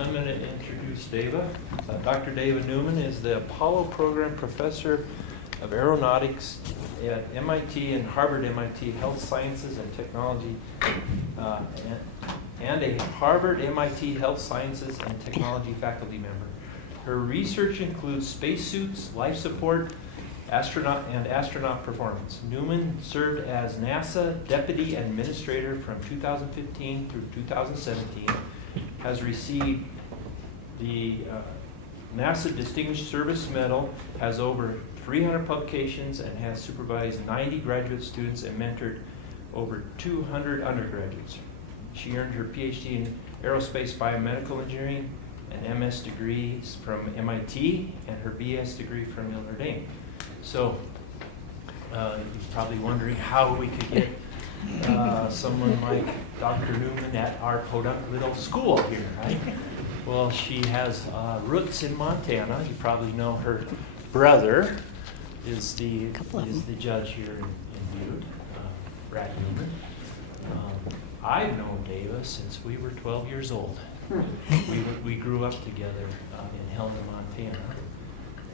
I'm going to introduce Dava. Dr. Dava Newman is the Apollo Program Professor of Aeronautics at MIT and Harvard MIT Health Sciences and Technology, and a Harvard MIT Health Sciences and Technology faculty member. Her research includes spacesuits, life support, astronaut performance. Newman served as NASA Deputy Administrator from 2015 through 2017, has received the NASA Distinguished Service Medal, has over 300 publications, and has supervised 90 graduate students and mentored over 200 undergraduates. She earned her PhD in Aerospace Biomedical Engineering, an MS degree from MIT, and her BS degree from Notre Dame. So, you're probably wondering how we could get someone like Dr. Newman at our podunk little school here, right? Well, she has roots in Montana. You probably know her brother is the judge here in Butte, Brad Newman. I've known Dava since we were 12 years old. We grew up together in Helena, Montana.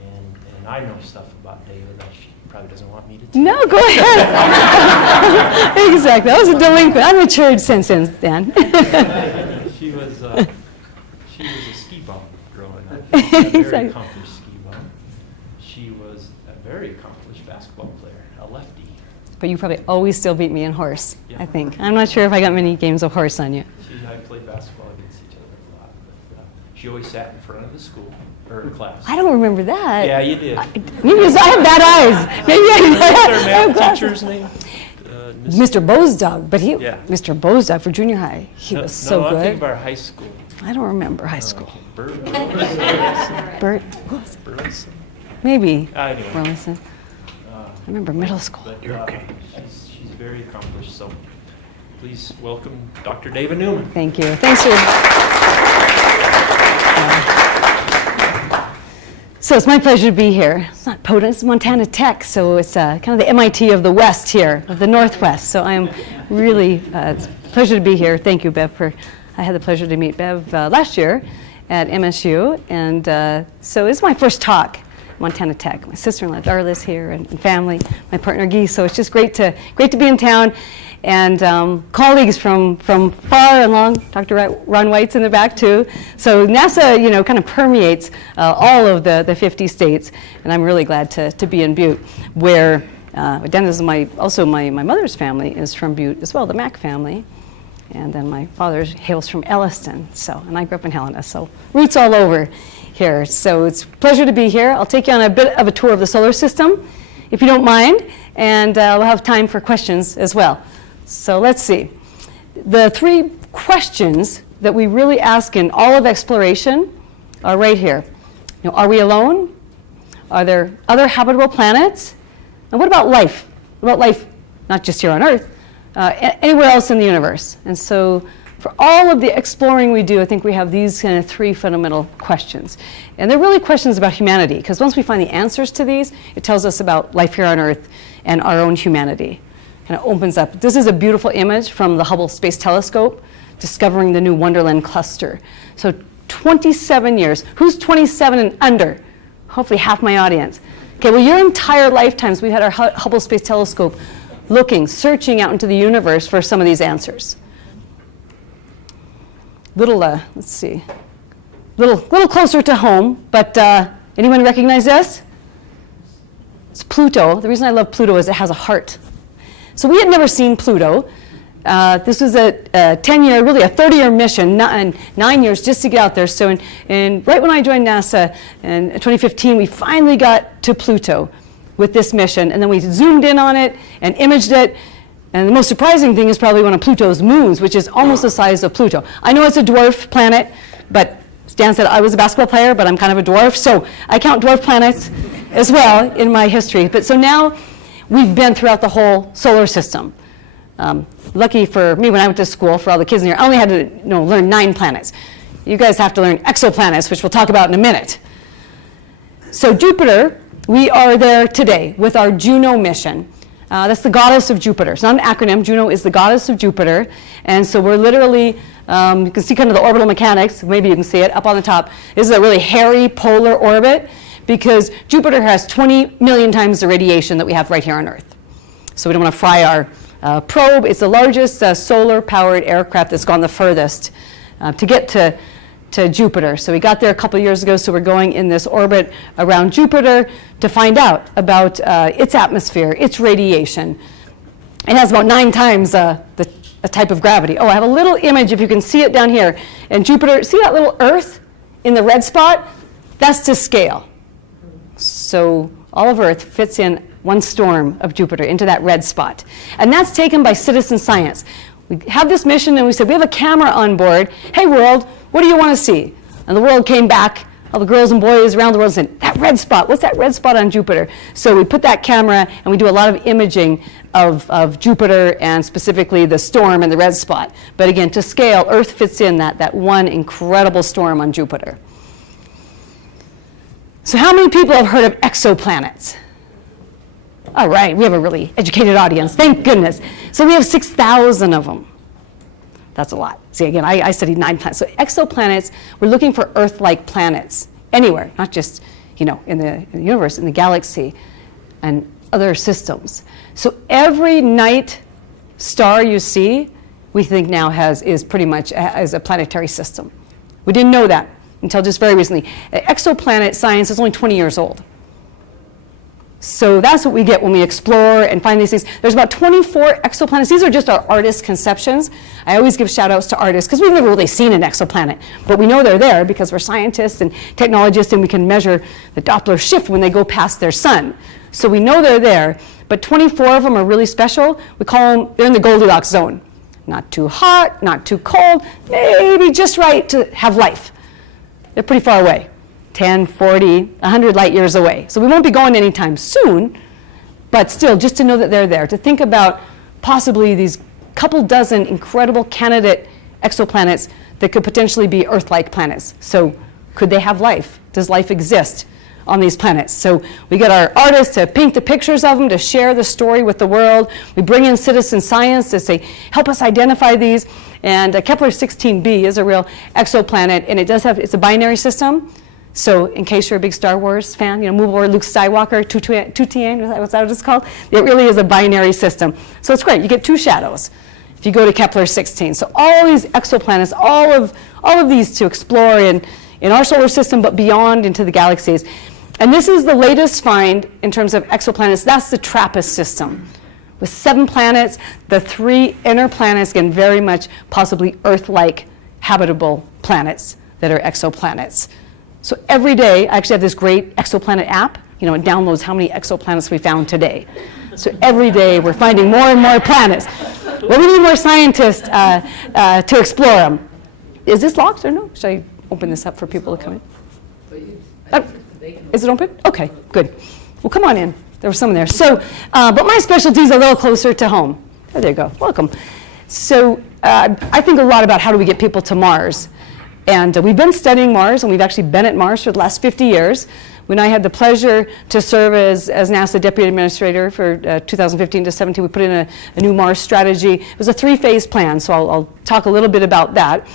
And I know stuff about Dava that she probably doesn't want me to tell. No, go ahead. Exactly. I was a delinquent. I matured since then. She was a ski bum growing up. A very accomplished ski bum. She was a very accomplished basketball player, a lefty. But you probably always still beat me in horse, Yeah. I think. I'm not sure if I got many games of horse on you. She and I played basketball against each other a lot. But, she always sat in front of the school, or class. I don't remember that. Yeah, you did. Maybe I have bad eyes. Maybe I What's our math teacher's name? Mr. Bosdog, but Yeah. Mr. Bosdog for junior high. He was so I'm thinking good. about high school. I don't remember high school. Bert. Bert, Burleson. maybe. Anyway. Burleson. I remember middle school. But, she's very accomplished, so please welcome Dr. Dava Newman. Thank you. Thanks for. So it's my pleasure to be here. It's not Podunk, it's Montana Tech, so it's kind of the MIT of the West here, of the Northwest. So I'm really, it's a pleasure to be here. Thank you, Bev, I had the pleasure to meet Bev last year at MSU, and so it's my first talk, Montana Tech. My sister-in-law Darla's here, and family, my partner Guy, so it's just great to be in town. And colleagues from far and long, Dr. Ron White's in the back too. So NASA, kind of permeates all of the 50 states, and I'm really glad to be in Butte, where Dennis is my mother's family is from Butte as well, the Mack family, and then my father hails from Elliston. So, and I grew up in Helena, so roots all over here. So it's a pleasure to be here. I'll take you on a bit of a tour of the solar system, if you don't mind, and we'll have time for questions as well. So let's see. The three questions that we really ask in all of exploration are right here. Are we alone? Are there other habitable planets? And what about life? What about life not just here on Earth, anywhere else in the universe? And so for all of the exploring we do, I think we have these kind of three fundamental questions. And they're really questions about humanity, because once we find the answers to these, it tells us about life here on Earth and our own humanity. Kind of opens up. This is a beautiful image from the Hubble Space Telescope, discovering the new Wonderland cluster. So 27 years. Who's 27 and under? Hopefully half my audience. Okay, well, your entire lifetimes, we've had our Hubble Space Telescope searching out into the universe for some of these answers. Let's see, little closer to home, but anyone recognize this? It's Pluto. The reason I love Pluto is it has a heart. So we had never seen Pluto. This was a 10-year, really a 30-year mission, 9 years just to get out there. So right when I joined NASA in 2015, we finally got to Pluto with this mission, and then we zoomed in on it and imaged it. And the most surprising thing is probably one of Pluto's moons, which is almost the size of Pluto. I know it's a dwarf planet, but Stan said I was a basketball player, but I'm kind of a dwarf, so I count dwarf planets as well in my history. But so now we've been throughout the whole solar system. Lucky for me, when I went to school, for all the kids in here, I only had to learn 9 planets. You guys have to learn exoplanets, which we'll talk about in a minute. So Jupiter, we are there today with our Juno mission. That's the goddess of Jupiter. It's not an acronym. Juno is the goddess of Jupiter. And so we're literally You can see kind of the orbital mechanics. Maybe you can see it up on the top. This is a really hairy polar orbit because Jupiter has 20 million times the radiation that we have right here on Earth. So we don't want to fry our probe. It's the largest solar-powered aircraft that's gone the furthest to get to Jupiter. So we got there a couple years ago, so we're going in this orbit around Jupiter to find out about its atmosphere, its radiation. It has about 9 times the type of gravity. Oh, I have a little image, if you can see it down here. And Jupiter, see that little Earth in the red spot? That's to scale. So all of Earth fits in one storm of Jupiter into that red spot. And that's taken by citizen science. We have this mission and we said, we have a camera on board. Hey world, what do you want to see? And the world came back, all the girls and boys around the world said, that red spot, what's that red spot on Jupiter? So we put that camera and we do a lot of imaging of Jupiter and specifically the storm and the red spot. But again, to scale, Earth fits in that one incredible storm on Jupiter. So how many people have heard of exoplanets? All right, we have a really educated audience, thank goodness. So we have 6,000 of them. That's a lot. See, again, I studied 9 planets. So exoplanets, we're looking for Earth-like planets anywhere, not just in the universe, in the galaxy, and other systems. So every night star you see, we think now is pretty much as a planetary system. We didn't know that until just very recently. Exoplanet science is only 20 years old. So that's what we get when we explore and find these things. There's about 24 exoplanets. These are just our artist conceptions. I always give shout outs to artists because we've never really seen an exoplanet. But we know they're there because we're scientists and technologists and we can measure the Doppler shift when they go past their sun. So we know they're there. But 24 of them are really special. We call them, they're in the Goldilocks zone. Not too hot, not too cold, maybe just right to have life. They're pretty far away. 10, 40, 100 light years away. So we won't be going anytime soon, but still, just to know that they're there, to think about possibly these couple dozen incredible candidate exoplanets that could potentially be Earth-like planets. So could they have life? Does life exist on these planets? So we get our artists to paint the pictures of them, to share the story with the world. We bring in citizen science to say, help us identify these. And Kepler 16b is a real exoplanet, and it's a binary system. So in case you're a big Star Wars fan, move over Luke Skywalker, Tutian, what's that what it's called? It really is a binary system. So it's great, you get 2 shadows if you go to Kepler 16. So all these exoplanets, all of these to explore in our solar system, but beyond into the galaxies. And this is the latest find in terms of exoplanets. That's the TRAPPIST system. With 7 planets, the 3 inner planets, again, very much possibly Earth-like habitable planets that are exoplanets. So every day, I actually have this great exoplanet app. It downloads how many exoplanets we found today. So every day, we're finding more and more planets. Well, we need more scientists to explore them. Is this locked or no? Should I open this up for people to come in? Is it open? Okay, good. Well, come on in. There was someone there. So, but my specialty is a little closer to home. Oh, there you go. Welcome. So I think a lot about how do we get people to Mars. And we've been studying Mars, and we've actually been at Mars for the last 50 years. When I had the pleasure to serve as NASA Deputy Administrator for 2015 to 17, we put in a new Mars strategy. It was a 3-phase plan, so I'll talk a little bit about that.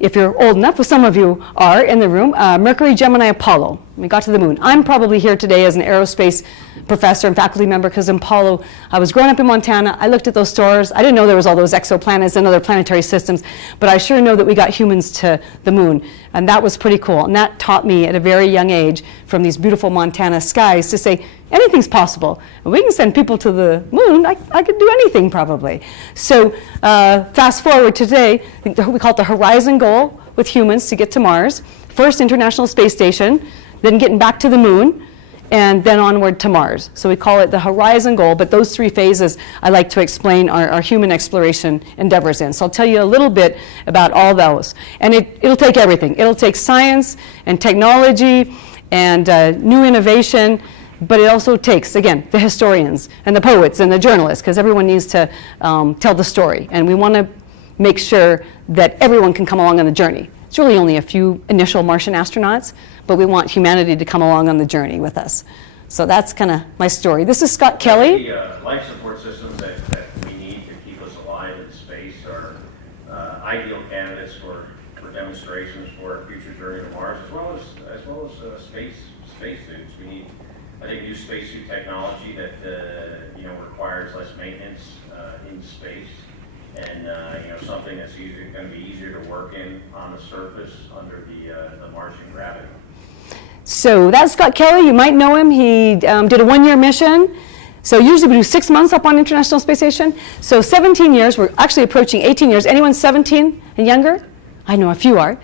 If you're old enough, well, some of you are in the room, Mercury, Gemini, Apollo. We got to the moon. I'm probably here today as an aerospace professor and faculty member because in Apollo, I was growing up in Montana. I looked at those stars. I didn't know there was all those exoplanets and other planetary systems, but I sure know that we got humans to the moon, and that was pretty cool. And that taught me at a very young age from these beautiful Montana skies to say, anything's possible. And we can send people to the moon. I could do anything probably. So fast forward to today, we call it the Horizon Goal with humans to get to Mars. First International Space Station, then getting back to the moon, and then onward to Mars. So we call it the Horizon Goal, but those 3 phases I like to explain our human exploration endeavors in. So I'll tell you a little bit about all those. And it'll take everything. It'll take science and technology and new innovation, but it also takes, again, the historians and the poets and the journalists, because everyone needs to tell the story. And we want to make sure that everyone can come along on the journey. It's really only a few initial Martian astronauts, but we want humanity to come along on the journey with us. So that's kind of my story. This is Scott Kelly. The life support systems that we need to keep us alive in space are ideal for a future journey to Mars, as well as spacesuits. We need, I think, new spacesuit technology that requires less maintenance in space, and something that's going to be easier to work in on the surface under the Martian gravity. So that's Scott Kelly. You might know him. He did a one-year mission. So usually we do 6 months up on International Space Station. So 17 years. We're actually approaching 18 years. Anyone 17 and younger? I know a few are.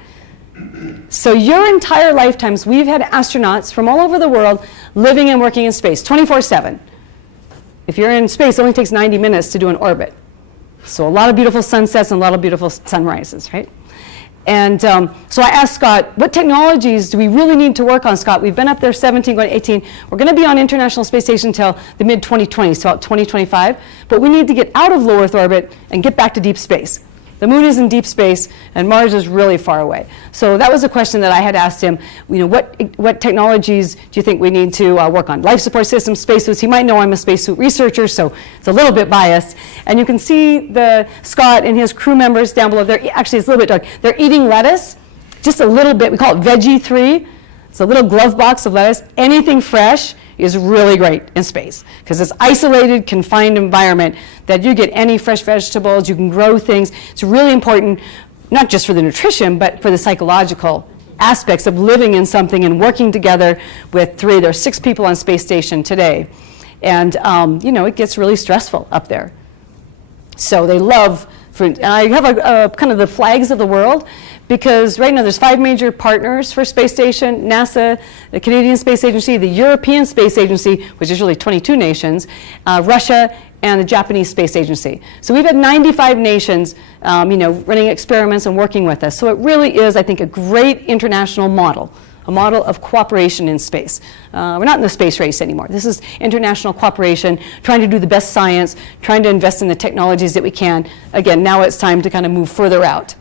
So your entire lifetimes, we've had astronauts from all over the world living and working in space 24/7. If you're in space, it only takes 90 minutes to do an orbit. So a lot of beautiful sunsets and a lot of beautiful sunrises, right? And so I asked Scott, what technologies do we really need to work on, Scott? We've been up there 17, going to 18. We're going to be on International Space Station until the mid-2020s, so about 2025. But we need to get out of low Earth orbit and get back to deep space. The moon is in deep space, and Mars is really far away. So that was a question that I had asked him. What technologies do you think we need to work on? Life support systems, spacesuits. He might know I'm a spacesuit researcher, so it's a little bit biased. And you can see Scott and his crew members down below. Actually, it's a little bit dark. They're eating lettuce, just a little bit. We call it Veggie 3. It's a little glove box of lettuce. Anything fresh is really great in space because it's isolated, confined environment that you get any fresh vegetables, you can grow things. It's really important, not just for the nutrition, but for the psychological aspects of living in something and working together with there's 6 people on space station today. And, it gets really stressful up there. So they love, I have a kind of the flags of the world, because right now there's 5 major partners for space station: NASA, the Canadian Space Agency, the European Space Agency, which is really 22 nations, Russia, and the Japanese Space Agency. So we've had 95 nations, running experiments and working with us. So it really is, I think, a great international model, a model of cooperation in space. We're not in the space race anymore. This is international cooperation, trying to do the best science, trying to invest in the technologies that we can. Again, now it's time to kind of move further out.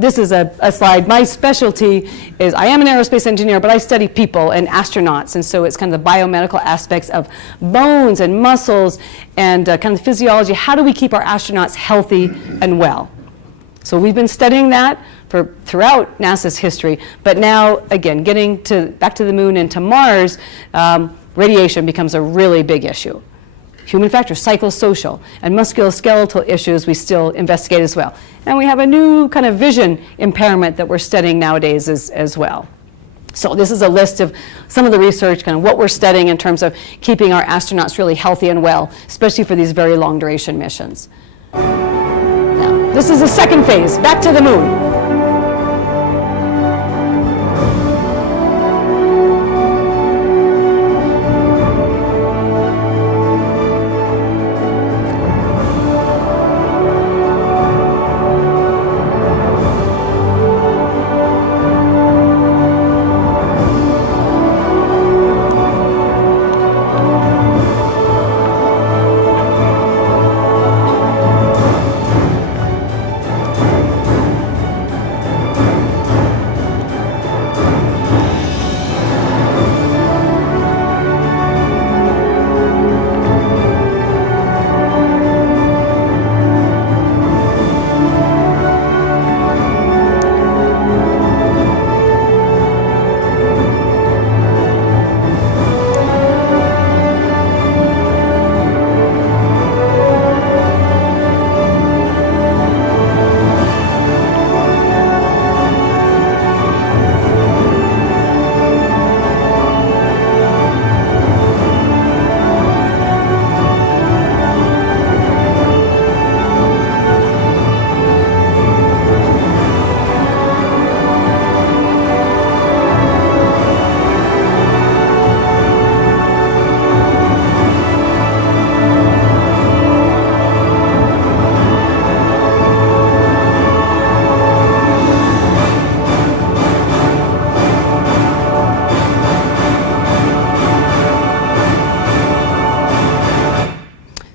This is a slide. My specialty is, I am an aerospace engineer, but I study people and astronauts, and so it's kind of the biomedical aspects of bones and muscles and kind of physiology. How do we keep our astronauts healthy and well? So we've been studying that throughout NASA's history, but now, again, getting back to the moon and to Mars, radiation becomes a really big issue. Human factors, psychosocial, and musculoskeletal issues we still investigate as well. And we have a new kind of vision impairment that we're studying nowadays as well. So this is a list of some of the research, kind of what we're studying in terms of keeping our astronauts really healthy and well, especially for these very long duration missions. Now, this is the second phase, back to the moon.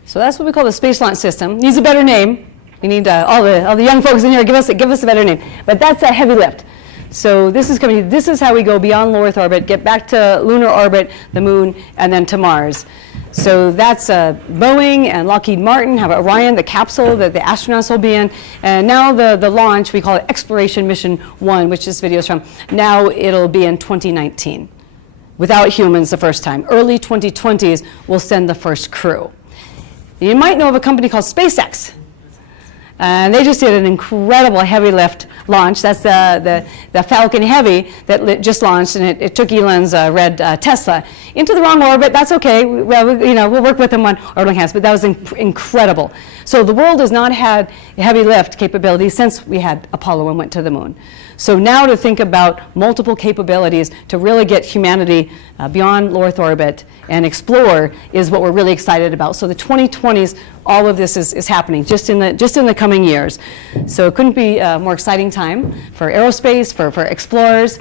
So that's what we call the Space Launch System. Needs a better name. We need all the young folks in here, give us a better name. But that's a heavy lift. So this is how we go beyond low Earth orbit, get back to lunar orbit, the moon, and then to Mars. So that's Boeing and Lockheed Martin have Orion, the capsule that the astronauts will be in. And now the launch, we call it Exploration Mission 1, which this video is from. Now it'll be in 2019, without humans the first time. Early 2020s, we'll send the first crew. You might know of a company called SpaceX. And they just did an incredible heavy lift launch. That's the Falcon Heavy that just launched, and it took Elon's red Tesla into the wrong orbit. That's okay. We'll work with them on orbital enhancement, but that was incredible. So the world has not had heavy lift capabilities since we had Apollo and went to the moon. So now to think about multiple capabilities to really get humanity beyond low Earth orbit and explore is what we're really excited about. So the 2020s, all of this is happening just in the coming years. So it couldn't be a more exciting time for aerospace, for explorers,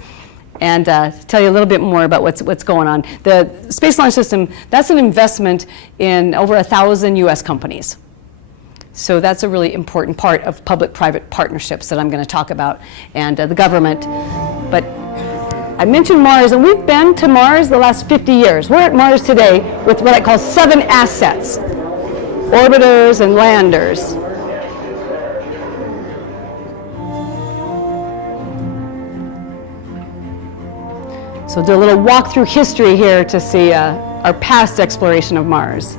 and tell you a little bit more about what's going on. The Space Launch System, that's an investment in over 1,000 US companies. So that's a really important part of public-private partnerships that I'm going to talk about, and the government. But I mentioned Mars, and we've been to Mars the last 50 years. We're at Mars today with what I call 7 assets, orbiters and landers. So do a little walk through history here to see our past exploration of Mars.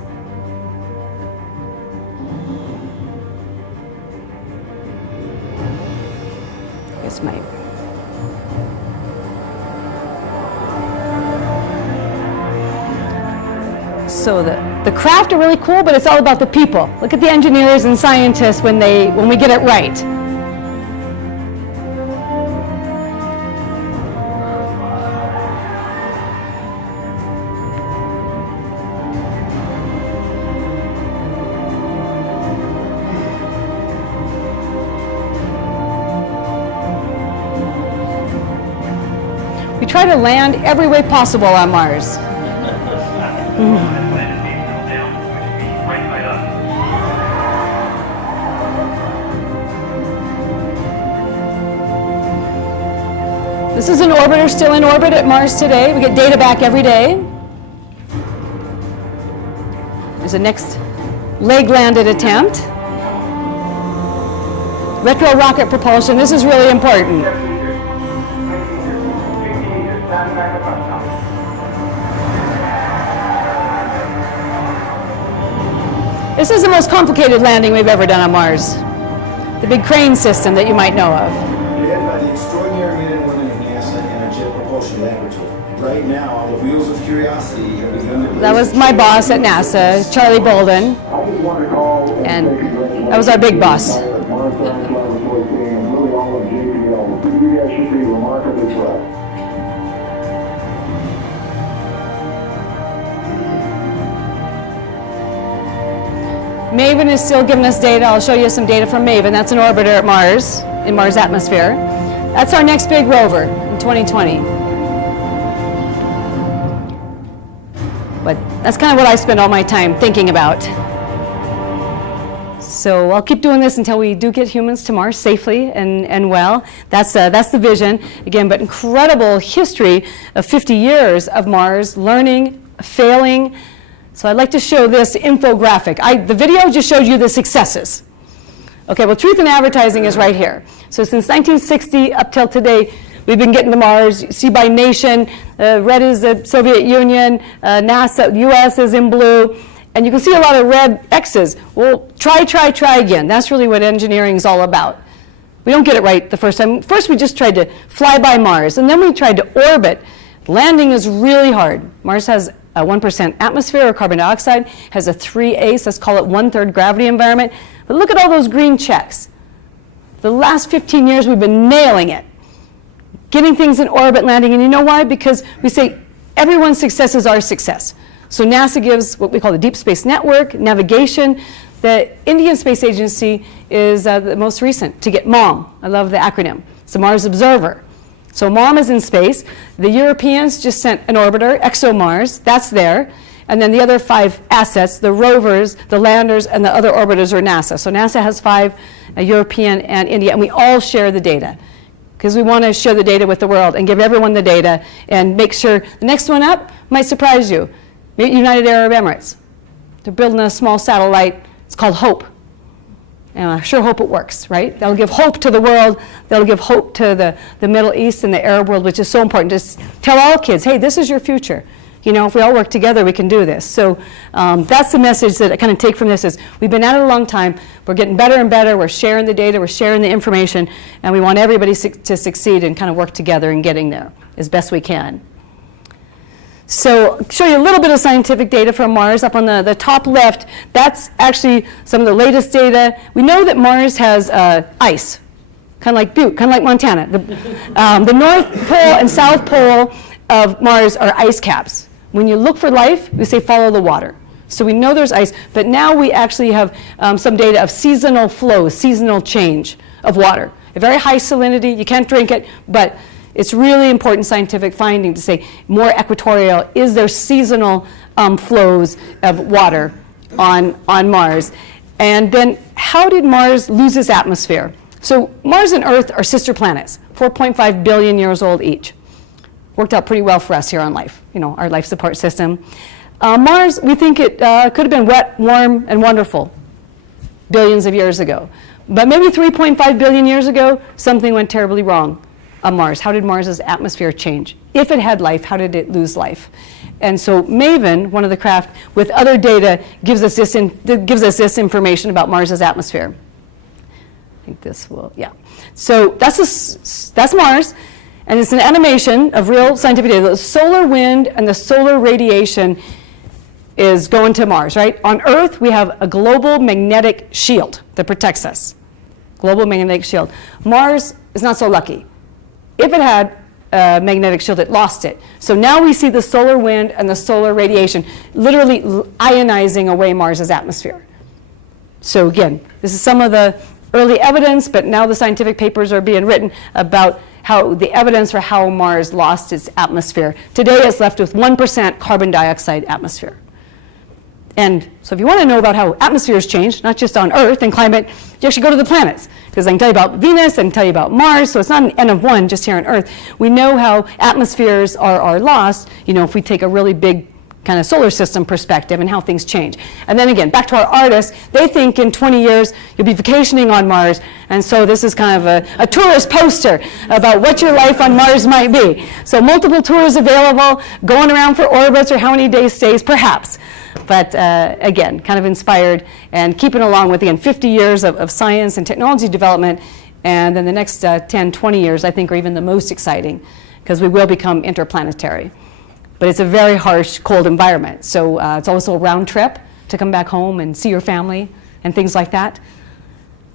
So the craft are really cool, but it's all about the people. Look at the engineers and scientists when we get it right. We try to land every way possible on Mars. This is an orbiter still in orbit at Mars today. We get data back every day. There's a next leg-landed attempt. Retro rocket propulsion. This is really important. This is the most complicated landing we've ever done on Mars. The big crane system that you might know of. Led by the extraordinary men and women of NASA and our Jet Propulsion Laboratory. Right now, the wheels of curiosity have begun to... That was my boss at NASA, Charlie Bolden. And that was our big boss. MAVEN is still giving us data. I'll show you some data from MAVEN. That's an orbiter at Mars, in Mars atmosphere. That's our next big rover in 2020. But that's kind of what I spend all my time thinking about. So I'll keep doing this until we do get humans to Mars safely and well. That's the vision. Again, but incredible history of 50 years of Mars, learning, failing. So I'd like to show this infographic. The video just showed you the successes. Okay, well, truth in advertising is right here. So since 1960 up till today, we've been getting to Mars. You see by nation, red is the Soviet Union, NASA, US is in blue, and you can see a lot of red X's. Well, try again. That's really what engineering is all about. We don't get it right the first time. First, we just tried to fly by Mars, and then we tried to orbit. Landing is really hard. Mars has a 1% atmosphere or carbon dioxide, has a 3 let's call it 1/3 gravity environment. But look at all those green checks. The last 15 years we've been nailing it. Getting things in orbit, landing, and you know why? Because we say everyone's success is our success. So NASA gives what we call the Deep Space Network, navigation. The Indian Space Agency is the most recent to get MOM. I love the acronym. It's the Mars Observer. So MOM is in space. The Europeans just sent an orbiter, ExoMars, that's there. And then the other 5 assets, the rovers, the landers, and the other orbiters are NASA. So NASA has 5, European and India, and we all share the data. because we want to share the data with the world and give everyone the data and make sure the next one up might surprise you. United Arab Emirates. They're building a small satellite. It's called HOPE. And I sure hope it works, right? That'll give hope to the world. That'll give hope to the Middle East and the Arab world, which is so important. Just tell all kids, hey, this is your future. You know, if we all work together, we can do this. So that's the message that I kind of take from this is we've been at it a long time. We're getting better and better. We're sharing the data. We're sharing the information. And we want everybody to succeed and kind of work together in getting there as best we can. So I'll show you a little bit of scientific data from Mars. Up on the top left, that's actually some of the latest data. We know that Mars has ice, kind of like Butte, kind of like Montana. The North Pole and South Pole of Mars are ice caps. When you look for life, we say follow the water. So we know there's ice, but now we actually have some data of seasonal flow, seasonal change of water. A very high salinity, you can't drink it, but it's really important scientific finding to say more equatorial, is there seasonal flows of water on Mars? And then how did Mars lose its atmosphere? So Mars and Earth are sister planets, 4.5 billion years old each. Worked out pretty well for us here on life, you know, our life support system. Mars, we think it could have been wet, warm, and wonderful billions of years ago. But maybe 3.5 billion years ago, something went terribly wrong on Mars. How did Mars's atmosphere change? If it had life, how did it lose life? And so MAVEN, one of the craft, with other data, gives us this information about Mars's atmosphere. I think this will, yeah. So that's Mars. And it's an animation of real scientific data. The solar wind and the solar radiation is going to Mars, right? On Earth, we have a global magnetic shield that protects us. Global magnetic shield. Mars is not so lucky. If it had a magnetic shield, it lost it. So now we see the solar wind and the solar radiation literally ionizing away Mars's atmosphere. So again, this is some of the early evidence, but now the scientific papers are being written about how the evidence for how Mars lost its atmosphere. Today it's left with 1% carbon dioxide atmosphere. And so if you want to know about how atmospheres change, not just on Earth and climate, you actually go to the planets. Because I can tell you about Venus, I can tell you about Mars, so it's not an N of one just here on Earth. We know how atmospheres are lost, you know, if we take a really big kind of solar system perspective and how things change. And then again, back to our artists, they think in 20 years you'll be vacationing on Mars, and so this is kind of a tourist poster about what your life on Mars might be. So multiple tours available, going around for orbits or how many days stays, perhaps. But again, kind of inspired and keeping along with, again, 50 years of science and technology development, and then the next 10, 20 years I think are even the most exciting because we will become interplanetary. But it's a very harsh, cold environment. So it's also a round trip to come back home and see your family and things like that.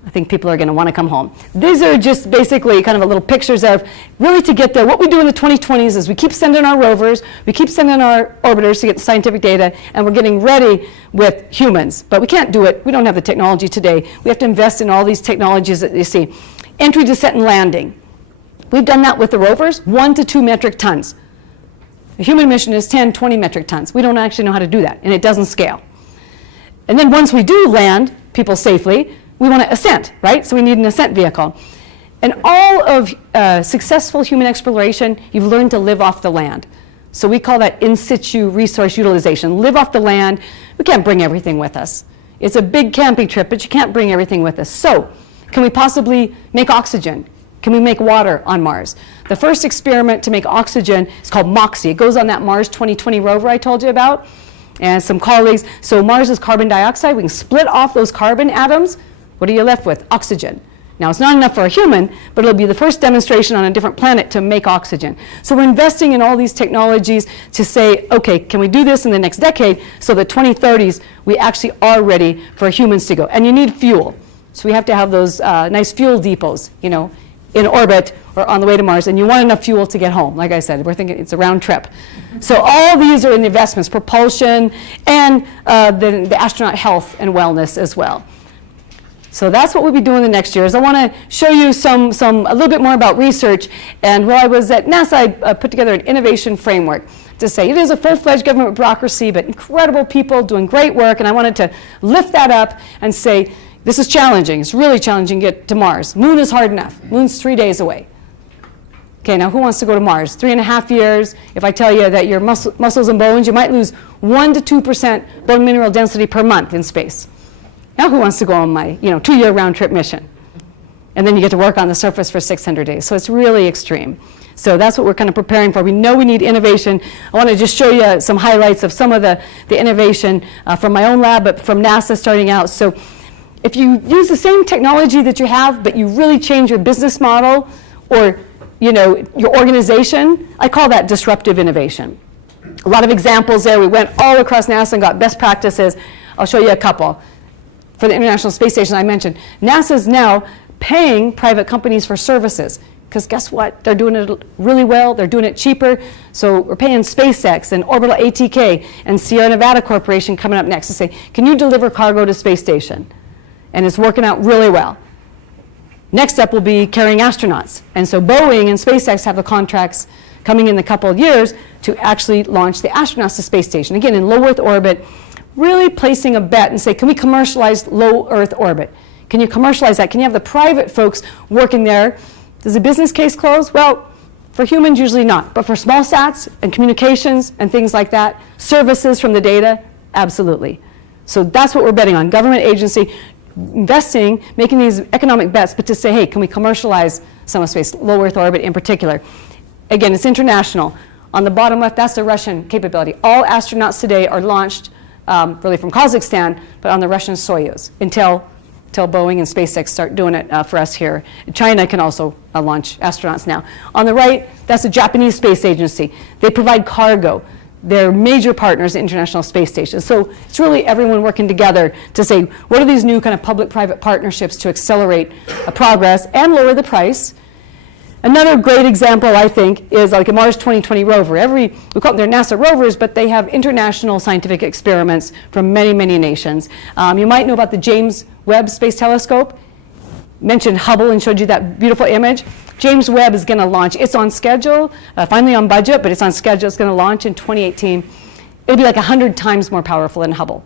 I think people are going to want to come home. These are just basically kind of a little pictures of really to get there. What we do in the 2020s is we keep sending our rovers, we keep sending our orbiters to get the scientific data, and we're getting ready with humans. But we can't do it. We don't have the technology today. We have to invest in all these technologies that you see. Entry, descent, and landing. We've done that with the rovers, 1 to 2 metric tons. A human mission is 10, 20 metric tons. We don't actually know how to do that, and it doesn't scale. And then once we do land people safely, we want to ascent, right? So we need an ascent vehicle. And all of successful human exploration, you've learned to live off the land. So we call that in situ resource utilization. Live off the land. We can't bring everything with us. It's a big camping trip, but you can't bring everything with us. So can we possibly make oxygen? Can we make water on Mars? The first experiment to make oxygen is called MOXIE. It goes on that Mars 2020 rover I told you about, and some colleagues. So Mars is carbon dioxide. We can split off those carbon atoms. What are you left with? Oxygen. Now, it's not enough for a human, but it'll be the first demonstration on a different planet to make oxygen. So we're investing in all these technologies to say, okay, can we do this in the next decade so that 2030s we actually are ready for humans to go? And you need fuel. So we have to have those nice fuel depots, you know, in orbit or on the way to Mars, and you want enough fuel to get home. Like I said, we're thinking it's a round trip. So all these are in the investments, propulsion, and the astronaut health and wellness as well. So that's what we'll be doing the next year. Is I want to show you a little bit more about research. And while I was at NASA, I put together an innovation framework to say it is a full-fledged government bureaucracy, but incredible people doing great work. And I wanted to lift that up and say, this is challenging. It's really challenging to get to Mars. Moon is hard enough. Moon's 3 days away. Okay, now who wants to go to Mars? 3.5 years. If I tell you that your muscles and bones, you might lose 1 to 2% bone mineral density per month in space. Now who wants to go on my 2-year round trip mission? And then you get to work on the surface for 600 days. So it's really extreme. So that's what we're kind of preparing for. We know we need innovation. I want to just show you some highlights of some of the innovation from my own lab, but from NASA starting out. So if you use the same technology that you have, but you really change your business model or your organization, I call that disruptive innovation. A lot of examples there. We went all across NASA and got best practices. I'll show you a couple. For the International Space Station I mentioned, NASA's now paying private companies for services. Because guess what? They're doing it really well. They're doing it cheaper. So we're paying SpaceX and Orbital ATK and Sierra Nevada Corporation coming up next to say, can you deliver cargo to space station? And it's working out really well. Next up will be carrying astronauts. And so Boeing and SpaceX have the contracts coming in a couple of years to actually launch the astronauts to space station. Again, in low Earth orbit, really placing a bet and say, can we commercialize low Earth orbit? Can you commercialize that? Can you have the private folks working there? Does the business case close? Well, for humans, usually not. But for small sats and communications and things like that, services from the data, absolutely. So that's what we're betting on. Government agency investing, making these economic bets, but to say, hey, can we commercialize some of space, low Earth orbit in particular? Again, it's international. On the bottom left, that's the Russian capability. All astronauts today are launched really from Kazakhstan, but on the Russian Soyuz until Boeing and SpaceX start doing it for us here. China can also launch astronauts now. On the right, that's the Japanese Space Agency. They provide cargo. They're major partners at International Space Station. So it's really everyone working together to say, what are these new kind of public-private partnerships to accelerate progress and lower the price? Another great example, I think, is like a Mars 2020 rover. We call them, they're NASA rovers, but they have international scientific experiments from many, many nations. You might know about the James Webb Space Telescope. Mentioned Hubble and showed you that beautiful image. James Webb is going to launch. It's on schedule, finally on budget, but it's on schedule. It's going to launch in 2018. It'll be like 100 times more powerful than Hubble.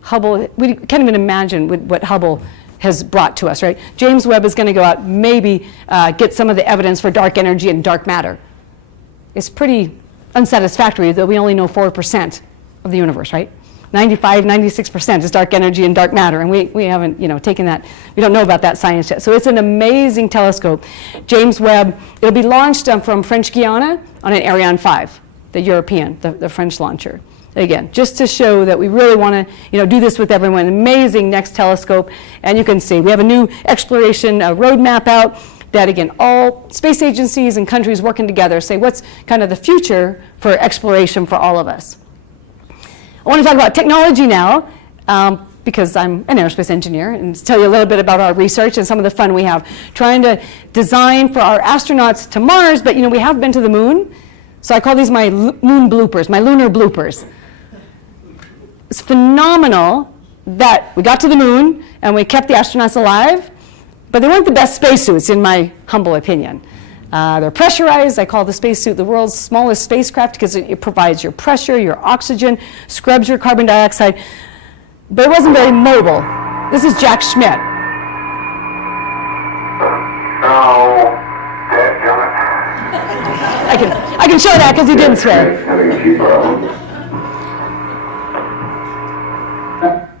Hubble, we can't even imagine what Hubble has brought to us, right? James Webb is going to go out, maybe get some of the evidence for dark energy and dark matter. It's pretty unsatisfactory that we only know 4% of the universe, right? 95, 96% is dark energy and dark matter, and we haven't taken that. We don't know about that science yet. So it's an amazing telescope. James Webb, it'll be launched from French Guiana on an Ariane 5, the European, the French launcher. Again, just to show that we really want to do this with everyone. Amazing next telescope, and you can see we have a new exploration roadmap out that, again, all space agencies and countries working together say what's kind of the future for exploration for all of us. I want to talk about technology now because I'm an aerospace engineer, and tell you a little bit about our research and some of the fun we have. Trying to design for our astronauts to Mars, but we have been to the moon. So I call these my moon bloopers, my lunar bloopers. It's phenomenal that we got to the moon and we kept the astronauts alive, but they weren't the best spacesuits, in my humble opinion. They're pressurized. I call the spacesuit the world's smallest spacecraft because it provides your pressure, your oxygen, scrubs your carbon dioxide, but it wasn't very mobile. This is Jack Schmitt. I can show that because he didn't swear. Having a few problems.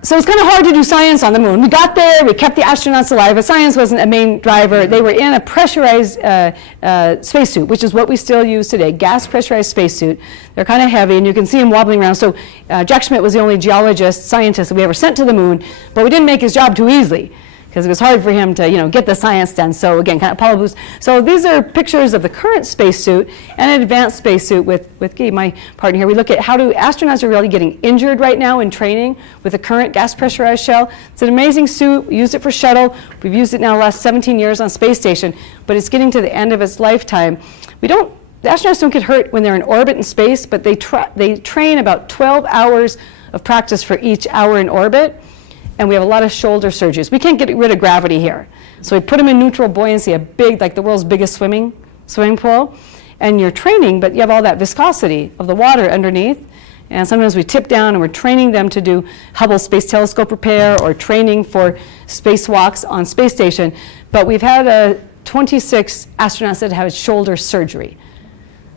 So it's kind of hard to do science on the moon. We got there, we kept the astronauts alive, but science wasn't a main driver. They were in a pressurized spacesuit, which is what we still use today, gas pressurized spacesuit. They're kind of heavy, and you can see him wobbling around. So Jack Schmitt was the only geologist, scientist that we ever sent to the moon, but we didn't make his job too easily, because it was hard for him to get the science done. So again, kind of Apollo boost. So these are pictures of the current spacesuit and an advanced spacesuit with Guy, my partner here. We look at how astronauts are really getting injured right now in training with the current gas pressurized shell. It's an amazing suit. We used it for shuttle. We've used it now the last 17 years on space station, but it's getting to the end of its lifetime. The astronauts don't get hurt when they're in orbit in space, but they train about 12 hours of practice for each hour in orbit. And we have a lot of shoulder surgeries. We can't get rid of gravity here. So we put them in neutral buoyancy, a big, like the world's biggest swimming pool. And you're training, but you have all that viscosity of the water underneath. And sometimes we tip down and we're training them to do Hubble Space Telescope repair or training for spacewalks on space station. But we've had 26 astronauts that have had shoulder surgery.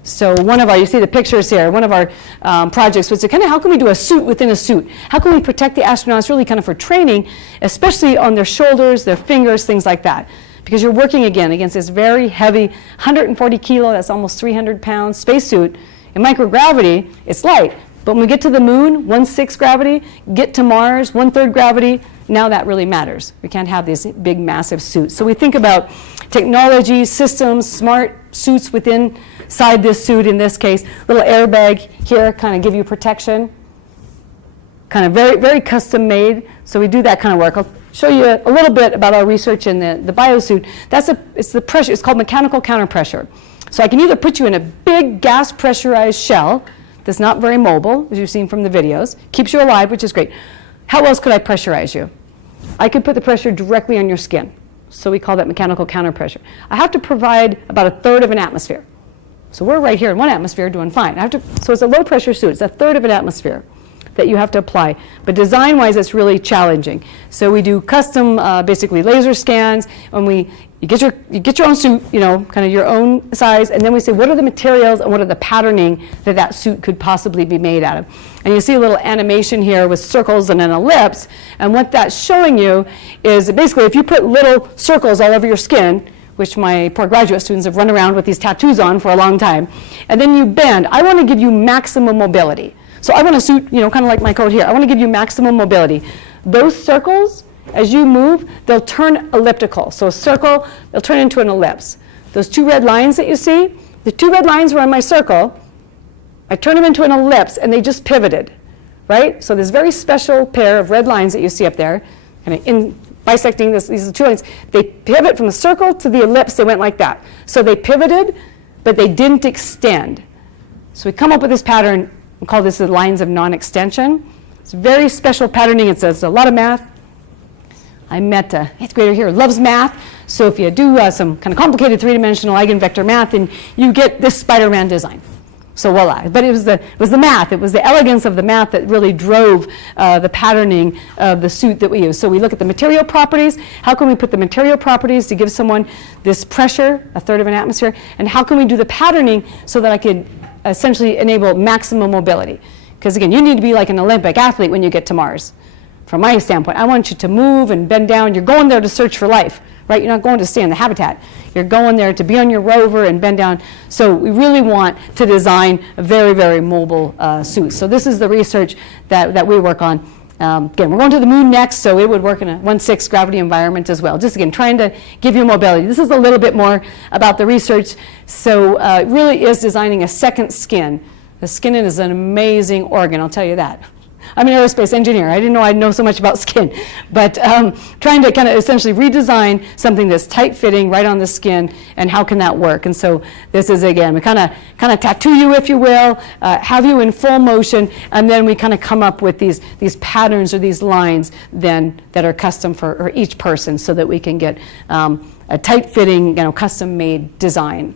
So one of our, you see the pictures here, one of our projects was to kind of how can we do a suit within a suit? How can we protect the astronauts really kind of for training, especially on their shoulders, their fingers, things like that. Because you're working again against this very heavy, 140 kilo, that's almost 300 pounds spacesuit. In microgravity, it's light. But when we get to the moon, 1/6 gravity, get to Mars, 1/3 gravity, now that really matters. We can't have these big, massive suits. So we think about technology, systems, smart suits inside this suit, in this case, little airbag here, kind of give you protection. Kind of very, very custom made. So we do that kind of work. I'll show you a little bit about our research in the biosuit. It's the pressure, it's called mechanical counterpressure. So I can either put you in a big gas pressurized shell that's not very mobile, as you've seen from the videos, keeps you alive, which is great. How else could I pressurize you? I could put the pressure directly on your skin. So we call that mechanical counterpressure. I have to provide about 1/3 of an atmosphere. So we're right here in 1 atmosphere doing fine. So it's a low pressure suit. It's 1/3 of an atmosphere that you have to apply. But design-wise, it's really challenging. So we do custom, basically laser scans. When you get your own suit, kind of your own size, and then we say, what are the materials and what are the patterning that suit could possibly be made out of? And you see a little animation here with circles and an ellipse. And what that's showing you is basically if you put little circles all over your skin, which my poor graduate students have run around with these tattoos on for a long time, and then you bend, I want to give you maximum mobility. So I want a suit, kind of like my coat here. I want to give you maximum mobility. Those circles, as you move, they'll turn elliptical. So a circle, they'll turn into an ellipse. Those 2 red lines that you see, the 2 red lines were on my circle. I turned them into an ellipse, and they just pivoted, right? So this very special pair of red lines that you see up there, kind of bisecting these 2 lines, they pivot from the circle to the ellipse. They went like that. So they pivoted, but they didn't extend. So we come up with this pattern. We call this the lines of non-extension. It's very special patterning. It's a lot of math. I met a 8th grader here who loves math. So if you do some kind of complicated 3-dimensional eigenvector math, then you get this Spider-Man design. So voila. But it was the math. It was the elegance of the math that really drove the patterning of the suit that we use. So we look at the material properties. How can we put the material properties to give someone this pressure, 1/3 of an atmosphere? And how can we do the patterning so that I could essentially enable maximum mobility? Because again, you need to be like an Olympic athlete when you get to Mars. From my standpoint, I want you to move and bend down. You're going there to search for life, right? You're not going to stay in the habitat. You're going there to be on your rover and bend down. So we really want to design a very, very mobile suit. So this is the research that we work on. Again, we're going to the moon next, so it would work in a 1/6 gravity environment as well. Just again, trying to give you mobility. This is a little bit more about the research. So it really is designing a second skin. The skin is an amazing organ, I'll tell you that. I'm an aerospace engineer. I didn't know I'd know so much about skin. But trying to kind of essentially redesign something that's tight-fitting right on the skin, and how can that work? And so this is, again, we kind of tattoo you, if you will, have you in full motion, and then we kind of come up with these patterns or these lines then that are custom for each person so that we can get a tight-fitting, custom-made design.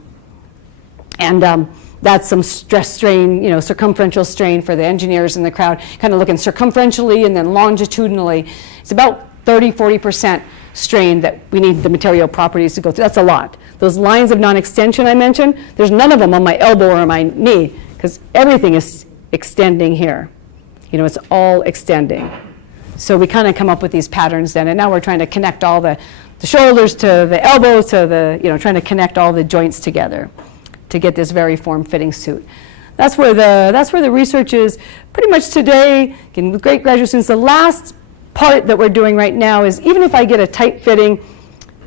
And that's some stress strain, circumferential strain for the engineers in the crowd, kind of looking circumferentially and then longitudinally. It's about 30-40% strain that we need the material properties to go through. That's a lot. Those lines of non-extension I mentioned, there's none of them on my elbow or my knee, because everything is extending here. It's all extending. So we kind of come up with these patterns then, and now we're trying to connect all the shoulders to the elbows to the, trying to connect all the joints together to get this very form-fitting suit. That's where the research is pretty much today. Again, with great graduate students, the last part that we're doing right now is even if I get a tight-fitting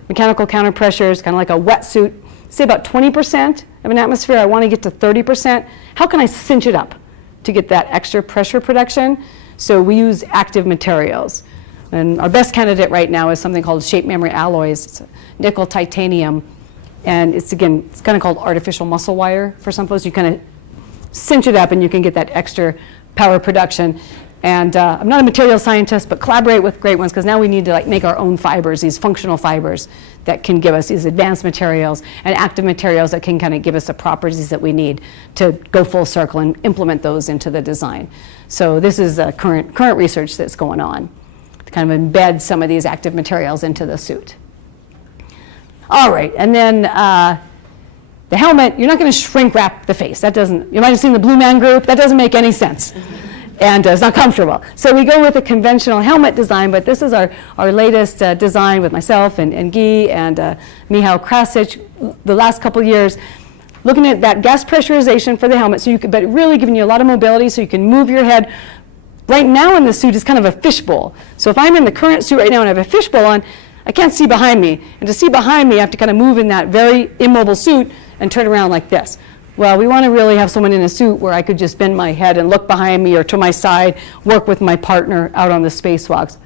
mechanical counterpressures, kind of like a wetsuit, say about 20% of an atmosphere, I want to get to 30%. How can I cinch it up to get that extra pressure production? So we use active materials. And our best candidate right now is something called shape memory alloys. It's a nickel titanium. And it's kind of called artificial muscle wire for some folks. You kind of cinch it up and you can get that extra power production. And I'm not a material scientist, but collaborate with great ones, because now we need to make our own fibers, these functional fibers that can give us these advanced materials and active materials that can kind of give us the properties that we need to go full circle and implement those into the design. So this is current research that's going on to kind of embed some of these active materials into the suit. All right, and then the helmet, you're not going to shrink wrap the face. That doesn't, you might have seen the Blue Man Group. That doesn't make any sense. And it's not comfortable. So we go with a conventional helmet design, but this is our latest design with myself and Guy and Michał Krasic the last couple years, looking at that gas pressurization for the helmet, so you could, but really giving you a lot of mobility so you can move your head. Right now in the suit is kind of a fishbowl. So if I'm in the current suit right now and I have a fishbowl on, I can't see behind me. And to see behind me, I have to kind of move in that very immobile suit and turn around like this. Well, we want to really have someone in a suit where I could just bend my head and look behind me or to my side, work with my partner out on the spacewalks.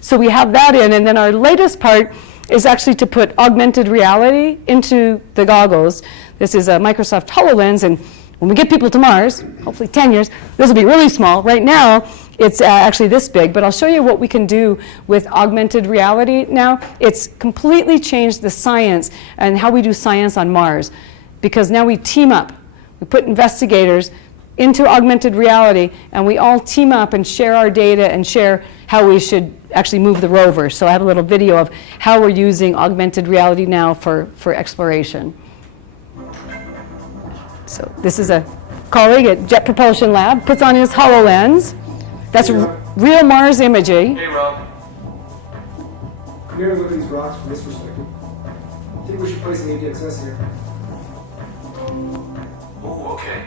So we have that in, and then our latest part is actually to put augmented reality into the goggles. This is a Microsoft HoloLens, and when we get people to Mars, hopefully 10 years, this will be really small. Right now, it's actually this big, but I'll show you what we can do with augmented reality now. It's completely changed the science and how we do science on Mars, because now we team up. We put investigators into augmented reality, and we all team up and share our data and share how we should actually move the rover. So I have a little video of how we're using augmented reality now for exploration. So this is a colleague at Jet Propulsion Lab, puts on his HoloLens. That's real Mars imagery. Hey, Rob. Come here and look at these rocks from this perspective. I think we should place an ADXS here. Oh, okay.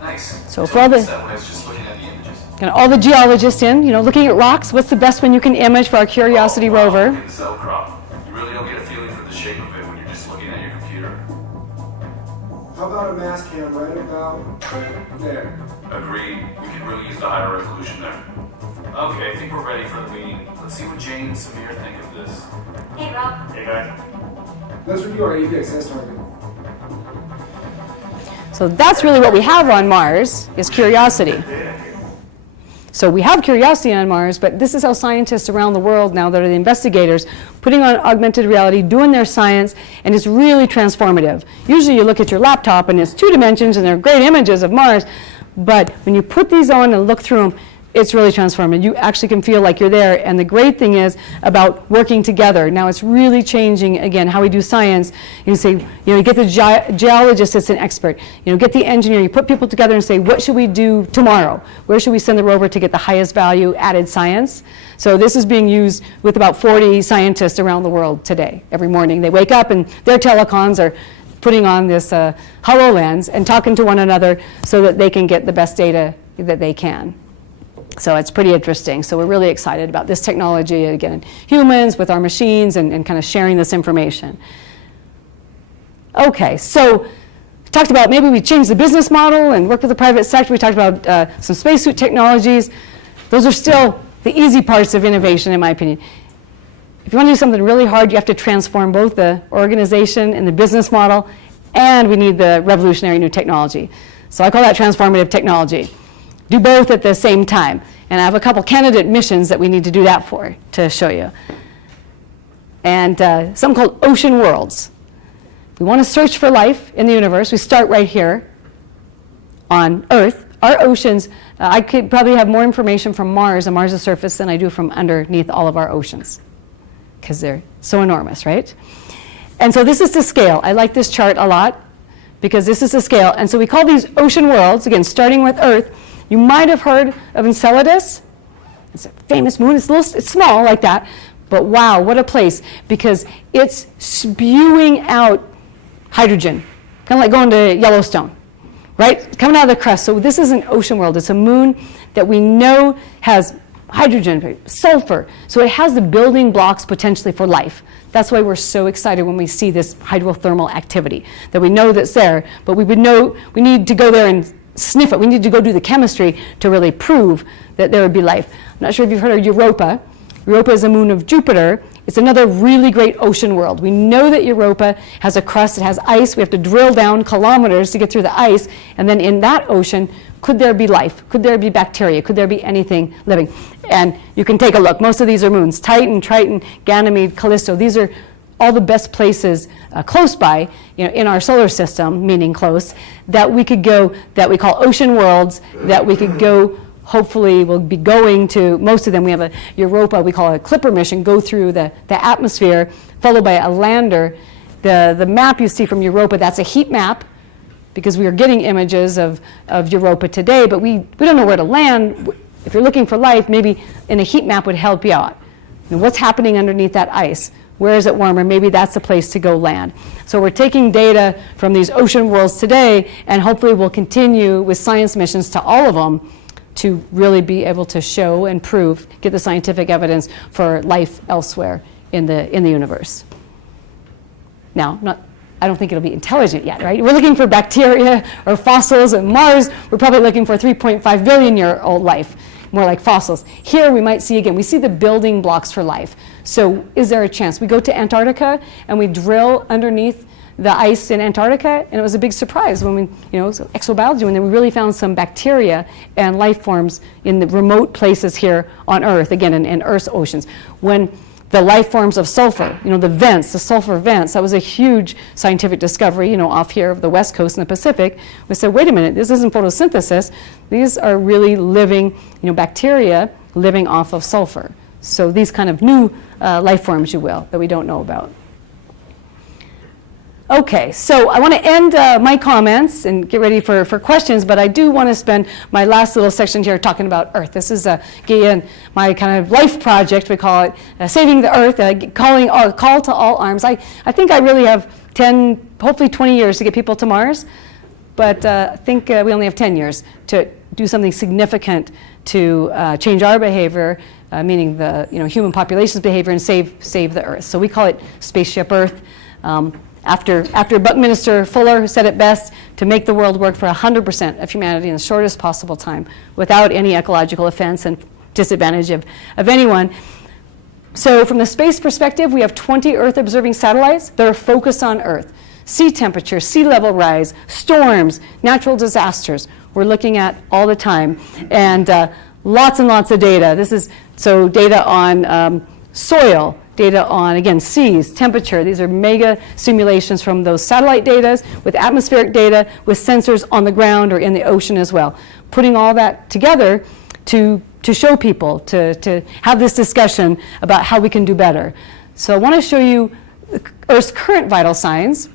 Nice. So for all the, I was just looking at the images. kind of all the geologists in, looking at rocks, what's the best one you can image for our Curiosity rover? Look at the cell crop. You really don't get a feeling for the shape of it when you're just looking at your computer. How about a mass cam right about there? Agreed. We could really use the higher resolution there. Okay, I think we're ready for the meeting. Let's see what Jane and Samir think of this. Hey, Rob. Hey, guys. Let's review our ADXS target. So that's really what we have on Mars, is Curiosity. So we have Curiosity on Mars, but this is how scientists around the world now that are the investigators putting on augmented reality, doing their science, and it's really transformative. Usually you look at your laptop and it's 2 dimensions and they're great images of Mars, but when you put these on and look through them, it's really transformative. You actually can feel like you're there, and the great thing is about working together. Now it's really changing, again, how we do science. You say, you get the geologist that's an expert, get the engineer, you put people together and say, what should we do tomorrow? Where should we send the rover to get the highest value added science? So this is being used with about 40 scientists around the world today. Every morning they wake up and their telecons are putting on this HoloLens and talking to one another so that they can get the best data that they can. So it's pretty interesting. So we're really excited about this technology, again, humans with our machines and kind of sharing this information. Okay, so we talked about maybe we change the business model and work with the private sector. We talked about some spacesuit technologies. Those are still the easy parts of innovation, in my opinion. If you want to do something really hard, you have to transform both the organization and the business model, and we need the revolutionary new technology. So I call that transformative technology. Do both at the same time. And I have a couple candidate missions that we need to do that for, to show you. And something called ocean worlds. We want to search for life in the universe. We start right here on Earth. Our oceans, I could probably have more information from Mars and Mars' surface than I do from underneath all of our oceans, because they're so enormous, right? And so this is to scale. I like this chart a lot, because this is to scale. And so we call these ocean worlds, again, starting with Earth. You might have heard of Enceladus. It's a famous moon. It's small like that, but wow, what a place, because it's spewing out hydrogen, kind of like going to Yellowstone, right? Coming out of the crust. So this is an ocean world. It's a moon that we know has hydrogen, sulfur. So it has the building blocks potentially for life. That's why we're so excited when we see this hydrothermal activity, that we know that's there, but we would know we need to go there and sniff it. We need to go do the chemistry to really prove that there would be life. I'm not sure if you've heard of Europa. Europa is a moon of Jupiter. It's another really great ocean world. We know that Europa has a crust, it has ice. We have to drill down kilometers to get through the ice. And then in that ocean, could there be life? Could there be bacteria? Could there be anything living? And you can take a look. Most of these are moons. Titan, Triton, Ganymede, Callisto. These are all the best places close by, in our solar system, meaning close, that we could go, that we call ocean worlds, that we could go, hopefully we'll be going to, most of them, we have a Europa, we call it a Clipper mission, go through the atmosphere, followed by a lander, the map you see from Europa, that's a heat map, because we are getting images of Europa today, but we don't know where to land. If you're looking for life, maybe in a heat map would help you out. What's happening underneath that ice? Where is it warmer? Maybe that's the place to go land. So we're taking data from these ocean worlds today, and hopefully we'll continue with science missions to all of them to really be able to show and prove, get the scientific evidence for life elsewhere in the universe. Now, I don't think it'll be intelligent yet, right? We're looking for bacteria or fossils on Mars. We're probably looking for 3.5 billion year old life, more like fossils. Here we might see, again, we see the building blocks for life. So is there a chance? We go to Antarctica and we drill underneath the ice in Antarctica, and it was a big surprise when we, exobiology, when we really found some bacteria and life forms in the remote places here on Earth, again, in Earth's oceans. When the life forms of sulfur, the vents, the sulfur vents, that was a huge scientific discovery, off here of the West Coast in the Pacific. We said, wait a minute, this isn't photosynthesis. These are really living, bacteria living off of sulfur. So these kind of new life forms, you will, that we don't know about. Okay, so I want to end my comments and get ready for questions, but I do want to spend my last little section here talking about Earth. This is, again, my kind of life project, we call it, Saving the Earth, call to all arms. I think I really have 10, hopefully 20 years to get people to Mars, but I think we only have 10 years to do something significant to change our behavior, meaning the human population's behavior, and save the Earth. So we call it Spaceship Earth. After Buckminster Fuller said it best, to make the world work for 100% of humanity in the shortest possible time without any ecological offense and disadvantage of anyone. So from the space perspective, we have 20 Earth-observing satellites that are focused on Earth. Sea temperature, sea level rise, storms, natural disasters, we're looking at all the time. And lots and lots of data. This is data on soil, data on, again, seas, temperature. These are mega simulations from those satellite data with atmospheric data, with sensors on the ground or in the ocean as well. Putting all that together to show people, to have this discussion about how we can do better. So I want to show you Earth's current vital signs.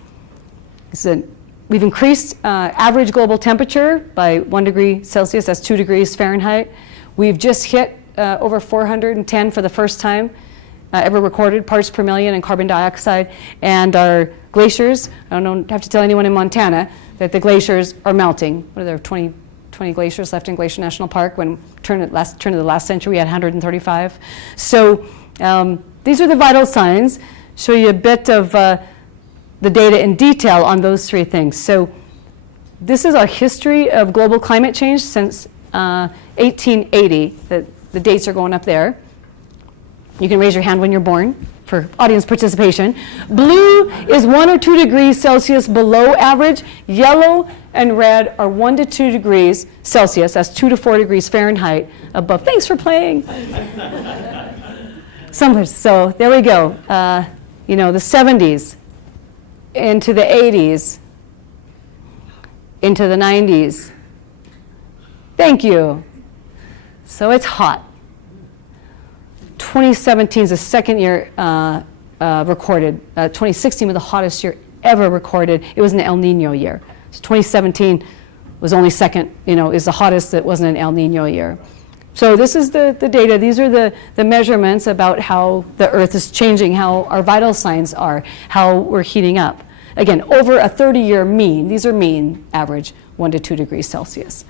We've increased average global temperature by 1 degree Celsius, that's 2 degrees Fahrenheit. We've just hit over 410 for the first time ever recorded parts per million in carbon dioxide, and our glaciers, I don't have to tell anyone in Montana that the glaciers are melting. What are there, 20 glaciers left in Glacier National Park? When turn of the last century we had 135. So these are the vital signs. Show you a bit of the data in detail on those three things. So this is our history of global climate change since 1880. The dates are going up there. You can raise your hand when you're born for audience participation. Blue is 1 or 2 degrees Celsius below average. Yellow and red are 1 to 2 degrees Celsius. That's 2 to 4 degrees Fahrenheit above. Thanks for playing. So there we go. The 70s, into the 80s, into the 90s. Thank you. So it's hot. 2017 is the second year recorded. 2016 was the hottest year ever recorded. It was an El Nino year. So 2017 was only second, is the hottest that wasn't an El Nino year. So this is the data. These are the measurements about how the Earth is changing, how our vital signs are, how we're heating up. Again, over a 30-year mean. These are mean, average, 1 to 2 degrees Celsius.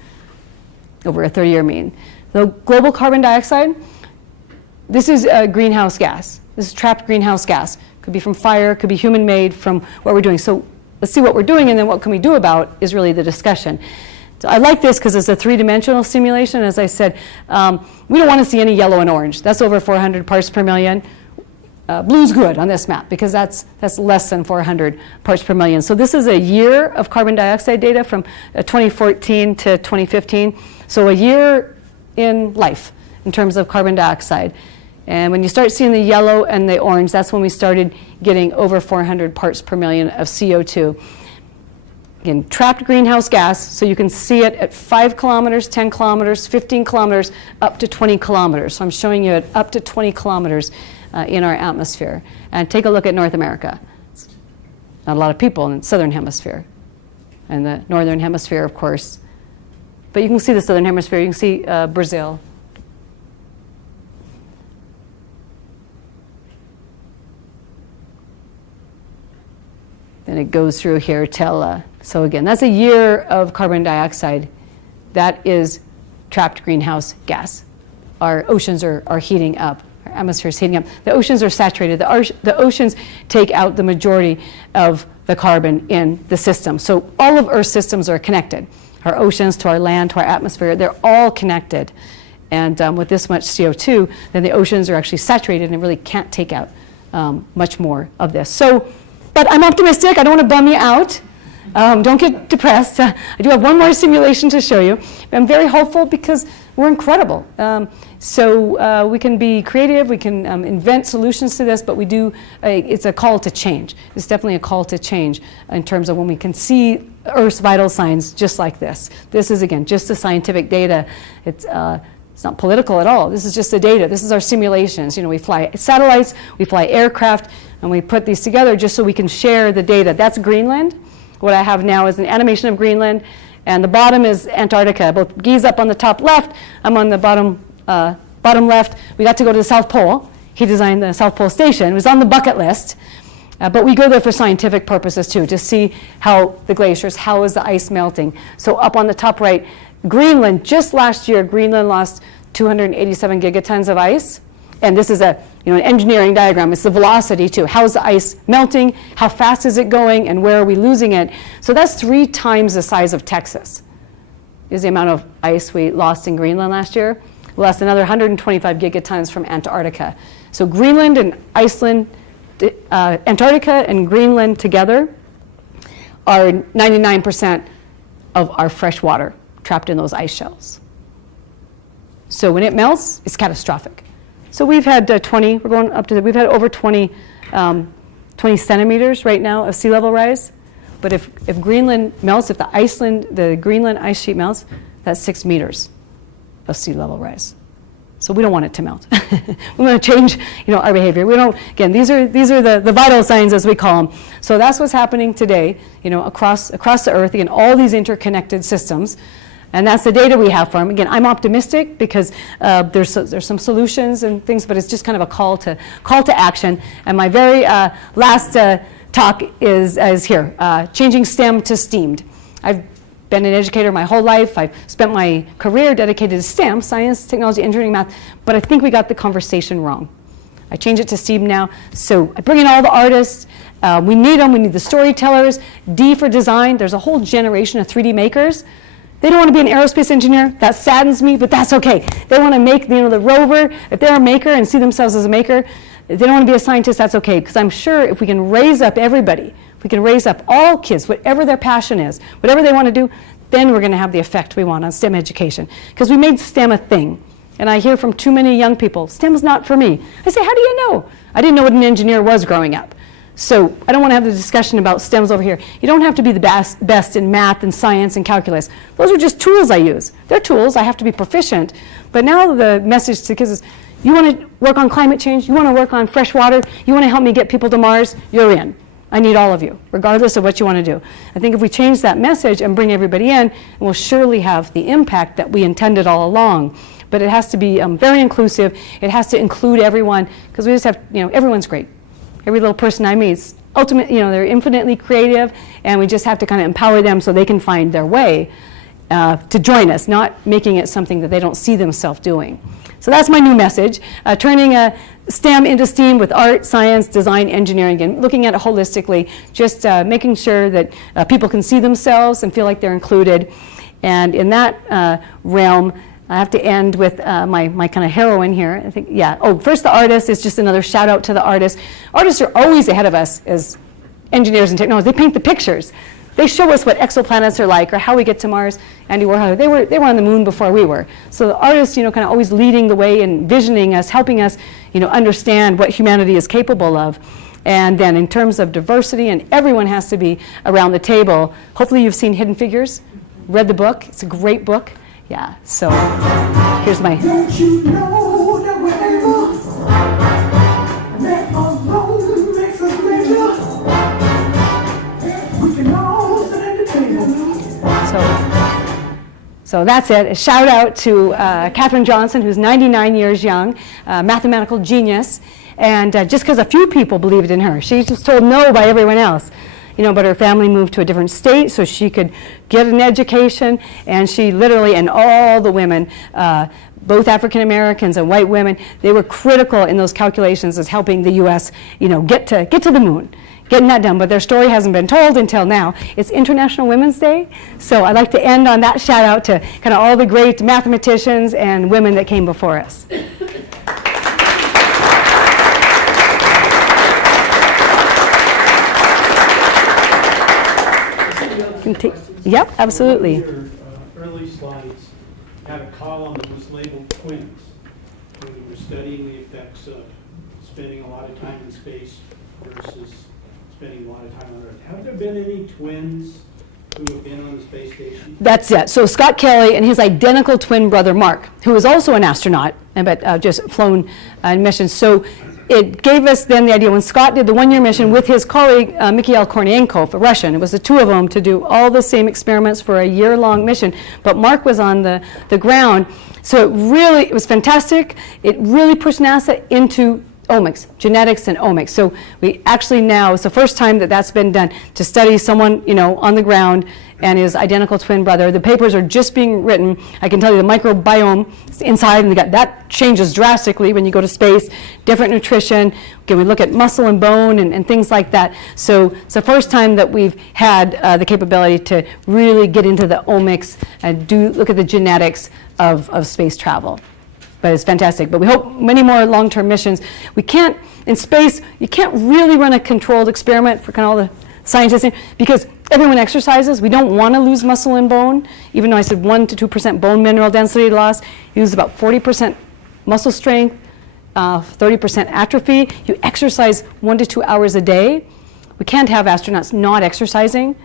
Over a 30-year mean. The global carbon dioxide, this is a greenhouse gas. This is trapped greenhouse gas. Could be from fire, could be human-made, from what we're doing. So let's see what we're doing, and then what can we do about is really the discussion. So I like this because it's a three-dimensional simulation. As I said, we don't want to see any yellow and orange. That's over 400 parts per million. Blue's good on this map because that's less than 400 parts per million. So this is a year of carbon dioxide data from 2014 to 2015. So a year in life in terms of carbon dioxide. And when you start seeing the yellow and the orange, that's when we started getting over 400 parts per million of CO2. Again, trapped greenhouse gas, so you can see it at 5 kilometers, 10 kilometers, 15 kilometers, up to 20 kilometers. So I'm showing you at up to 20 kilometers in our atmosphere. And take a look at North America. not a lot of people in the southern hemisphere. And the northern hemisphere, of course. But you can see the southern hemisphere. You can see Brazil. Then it goes through here till, so again, that's a year of carbon dioxide. That is trapped greenhouse gas. Our oceans are heating up. Our atmosphere is heating up. The oceans are saturated. The oceans take out the majority of the carbon in the system. So all of Earth's systems are connected. Our oceans to our land to our atmosphere, they're all connected. And with this much CO2, then the oceans are actually saturated and really can't take out much more of this. So, but I'm optimistic. I don't want to bum you out. Don't get depressed. I do have one more simulation to show you. I'm very hopeful because we're incredible. So we can be creative, we can invent solutions to this, but we do, it's a call to change. It's definitely a call to change in terms of when we can see Earth's vital signs just like this. This is, again, just the scientific data. It's not political at all. This is just the data. This is our simulations. You know, we fly satellites, we fly aircraft, and we put these together just so we can share the data. That's Greenland. What I have now is an animation of Greenland, and the bottom is Antarctica. Both Guy's up on the top left, I'm on the bottom left. We got to go to the South Pole. He designed the South Pole Station. It was on the bucket list, but we go there for scientific purposes too, to see how the glaciers, how is the ice melting. So up on the top right, Greenland, just last year, Greenland lost 287 gigatons of ice. And this is an engineering diagram. It's the velocity too. How is the ice melting? How fast is it going? And where are we losing it? So that's 3 times the size of Texas, is the amount of ice we lost in Greenland last year. We lost another 125 gigatons from Antarctica. So Greenland and Iceland, Antarctica and Greenland together are 99% of our fresh water trapped in those ice shells. So when it melts, it's catastrophic. So we've had we're going up to, we've had over 20 centimeters right now of sea level rise. But if Greenland melts, if the Greenland ice sheet melts, that's 6 meters of sea level rise. So we don't want it to melt. We want to change, our behavior. We don't. Again, these are the vital signs, as we call them. So that's what's happening today, across the Earth. Again, all these interconnected systems. And that's the data we have for them. Again, I'm optimistic because there's some solutions and things, but it's just kind of a call to action. And my very last talk is here, changing STEM to STEAMed. I've been an educator my whole life. I've spent my career dedicated to STEM, science, technology, engineering, math, but I think we got the conversation wrong. I change it to STEAM now. So I bring in all the artists. We need them. We need the storytellers. D for design. There's a whole generation of 3D makers. They don't want to be an aerospace engineer. That saddens me, but that's okay. They want to make the rover. If they're a maker and see themselves as a maker, if they don't want to be a scientist, that's okay. Because I'm sure if we can raise up everybody, if we can raise up all kids, whatever their passion is, whatever they want to do, then we're going to have the effect we want on STEM education. Because we made STEM a thing. And I hear from too many young people, STEM's not for me. I say, how do you know? I didn't know what an engineer was growing up. So I don't want to have the discussion about STEMs over here. You don't have to be the best in math and science and calculus. Those are just tools I use. They're tools. I have to be proficient. But now the message to kids is, you want to work on climate change? You want to work on fresh water? You want to help me get people to Mars? You're in. I need all of you, regardless of what you want to do. I think if we change that message and bring everybody in, we'll surely have the impact that we intended all along. But it has to be very inclusive. It has to include everyone, because we just have, everyone's great. Every little person I meet is they're infinitely creative, and we just have to kind of empower them so they can find their way to join us, not making it something that they don't see themselves doing. So that's my new message, turning STEM into STEAM with art, science, design, engineering, and looking at it holistically, just making sure that people can see themselves and feel like they're included. And in that realm, I have to end with my kind of heroine here. I think, first the artist is just another shout out to the artists. Artists are always ahead of us as engineers and technologists. They paint the pictures. They show us what exoplanets are like or how we get to Mars. Andy Warhol, they were on the moon before we were. So the artists, kind of always leading the way and visioning us, helping us, understand what humanity is capable of. And then in terms of diversity, and everyone has to be around the table. Hopefully you've seen Hidden Figures, read the book. It's a great book. Yeah, so here's my... Don't you know that wherever that alone makes us greater? So that's it. A shout out to Katherine Johnson, who's 99 years young, mathematical genius, and just because a few people believed in her. She was told no by everyone else. But her family moved to a different state so she could get an education, and she literally, and all the women, both African Americans and white women, they were critical in those calculations as helping the U.S., get to the moon. Getting that done, but their story hasn't been told until now. It's International Women's Day, so I'd like to end on that shout out to kind of all the great mathematicians and women that came before us. Yep, absolutely. Your early slides had a column that was labeled twins, when you were studying the effects of spending a lot of time in space versus spending a lot of time on Earth. Have there been any twins who have been on the space station? That's it. So Scott Kelly and his identical twin brother Mark, who is also an astronaut, but just flown missions. So it gave us then the idea when Scott did the one-year mission with his colleague Mikhail Kornienko, a Russian. It was the two of them to do all the same experiments for a year-long mission. But Mark was on the ground. So it was fantastic. It really pushed NASA into omics, genetics and omics. So we actually now, it's the first time that that's been done to study someone, on the ground and his identical twin brother. The papers are just being written. I can tell you the microbiome inside, and that changes drastically when you go to space, different nutrition. Okay, we look at muscle and bone and things like that. So it's the first time that we've had the capability to really get into the omics and look at the genetics of space travel. But it's fantastic. But we hope many more long-term missions. We can't, in space, you can't really run a controlled experiment for kind of all the scientists, because everyone exercises. We don't want to lose muscle and bone, even though I said 1 to 2% bone mineral density loss. You lose about 40% muscle strength, 30% atrophy. You exercise 1 to 2 hours a day. We can't have astronauts not exercising.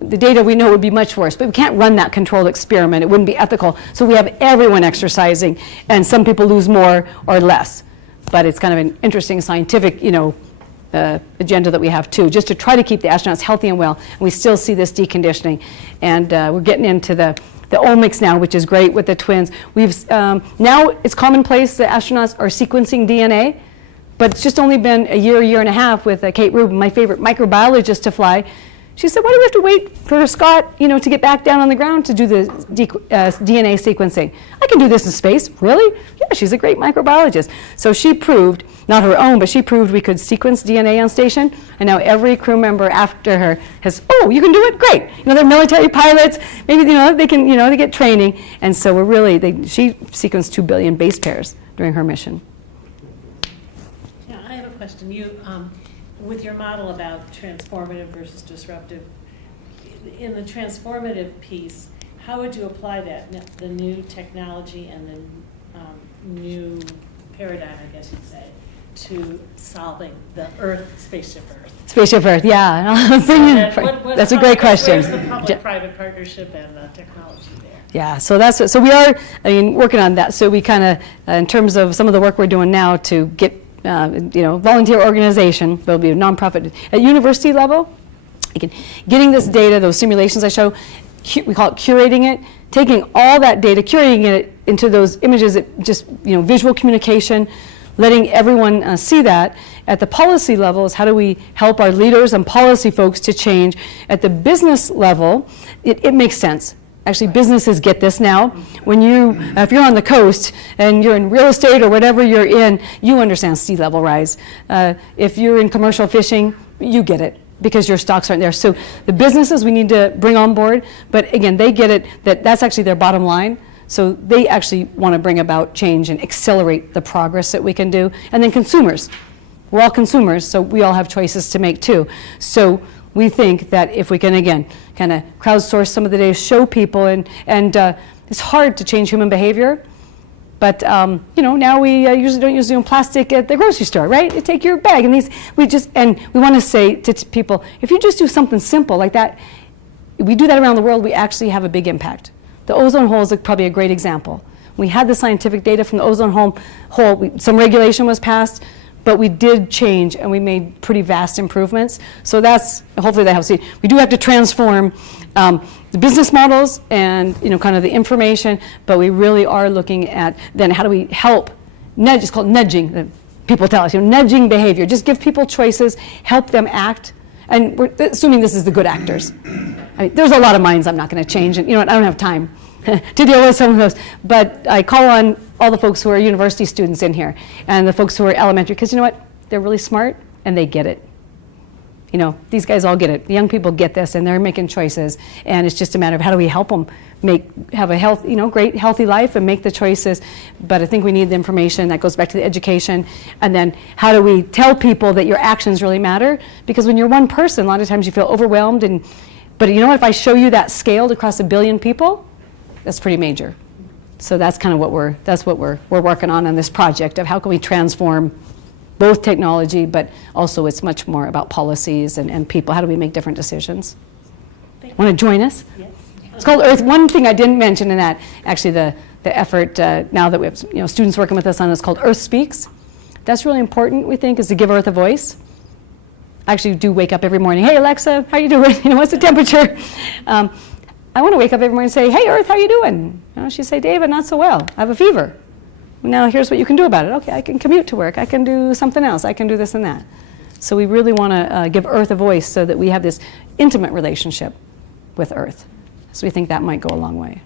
The data we know would be much worse, but we can't run that controlled experiment. It wouldn't be ethical. So we have everyone exercising, and some people lose more or less. But it's kind of an interesting scientific, agenda that we have too, just to try to keep the astronauts healthy and well. And we still see this deconditioning, and we're getting into the omics now, which is great with the twins. We've now it's commonplace that astronauts are sequencing DNA, but it's just only been a year and a half with Kate Rubin, my favorite microbiologist to fly. She said, why do we have to wait for Scott, to get back down on the ground to do the DNA sequencing? I can do this in space. Really? Yeah, she's a great microbiologist. So she proved, not her own, but she proved we could sequence DNA on station, and now every crew member after her has, you can do it? Great. They're military pilots. Maybe, they can, they get training. And so she sequenced 2 billion base pairs during her mission. Yeah, I have a question. With your model about transformative versus disruptive, in the transformative piece, how would you apply that, the new technology and the new paradigm, I guess you'd say, to solving the Spaceship Earth? Spaceship Earth, yeah. That's a great question. Where's the public-private partnership and the technology there? Yeah, so we are, working on that. So we kind of, in terms of some of the work we're doing now to get volunteer organization, there'll be a nonprofit at university level. Again, getting this data, those simulations I show, we call it curating it, taking all that data, curating it into those images that just, visual communication, letting everyone see that. At the policy level is how do we help our leaders and policy folks to change. At the business level, it makes sense. Actually, businesses get this now. If you're on the coast and you're in real estate or whatever you're in, you understand sea level rise. If you're in commercial fishing, you get it because your stocks aren't there. So the businesses we need to bring on board, but again, they get it that's actually their bottom line. So they actually want to bring about change and accelerate the progress that we can do. And then consumers. We're all consumers, so we all have choices to make too. So we think that if we can, again, kind of crowdsource some of the data, show people, and it's hard to change human behavior, but now we usually don't use plastic at the grocery store, right? You take your bag, and we want to say to people, if you just do something simple like that, we do that around the world, we actually have a big impact. The ozone hole is probably a great example. We had the scientific data from the ozone hole, some regulation was passed, but we did change and we made pretty vast improvements. So that's, hopefully that helps you. We do have to transform the business models and kind of the information, but we really are looking at then how do we help nudge, it's called nudging, that people tell us, nudging behavior. Just give people choices, help them act, and we're assuming this is the good actors. I mean, there's a lot of minds I'm not going to change, and I don't have time to deal with some of those, but I call on all the folks who are university students in here and the folks who are elementary, because you know what? They're really smart and they get it. These guys all get it. The young people get this and they're making choices, and it's just a matter of how do we help them have a great healthy life and make the choices. But I think we need the information that goes back to the education, and then how do we tell people that your actions really matter? Because when you're one person, a lot of times you feel overwhelmed, but if I show you that scaled across 1 billion people, that's pretty major. So that's kind of what we're working on this project of how can we transform both technology, but also it's much more about policies and people. How do we make different decisions? Want to join us? Yes. It's called Earth. One thing I didn't mention in that, actually the effort now that we have students working with us on it, is called Earth Speaks. That's really important, we think, is to give Earth a voice. I actually do wake up every morning, hey Alexa, how you doing? What's the temperature? I want to wake up every morning and say, hey Earth, how you doing? She'd say, David, not so well. I have a fever. Now here's what you can do about it. Okay, I can commute to work. I can do something else. I can do this and that. So we really want to give Earth a voice so that we have this intimate relationship with Earth. So we think that might go a long way.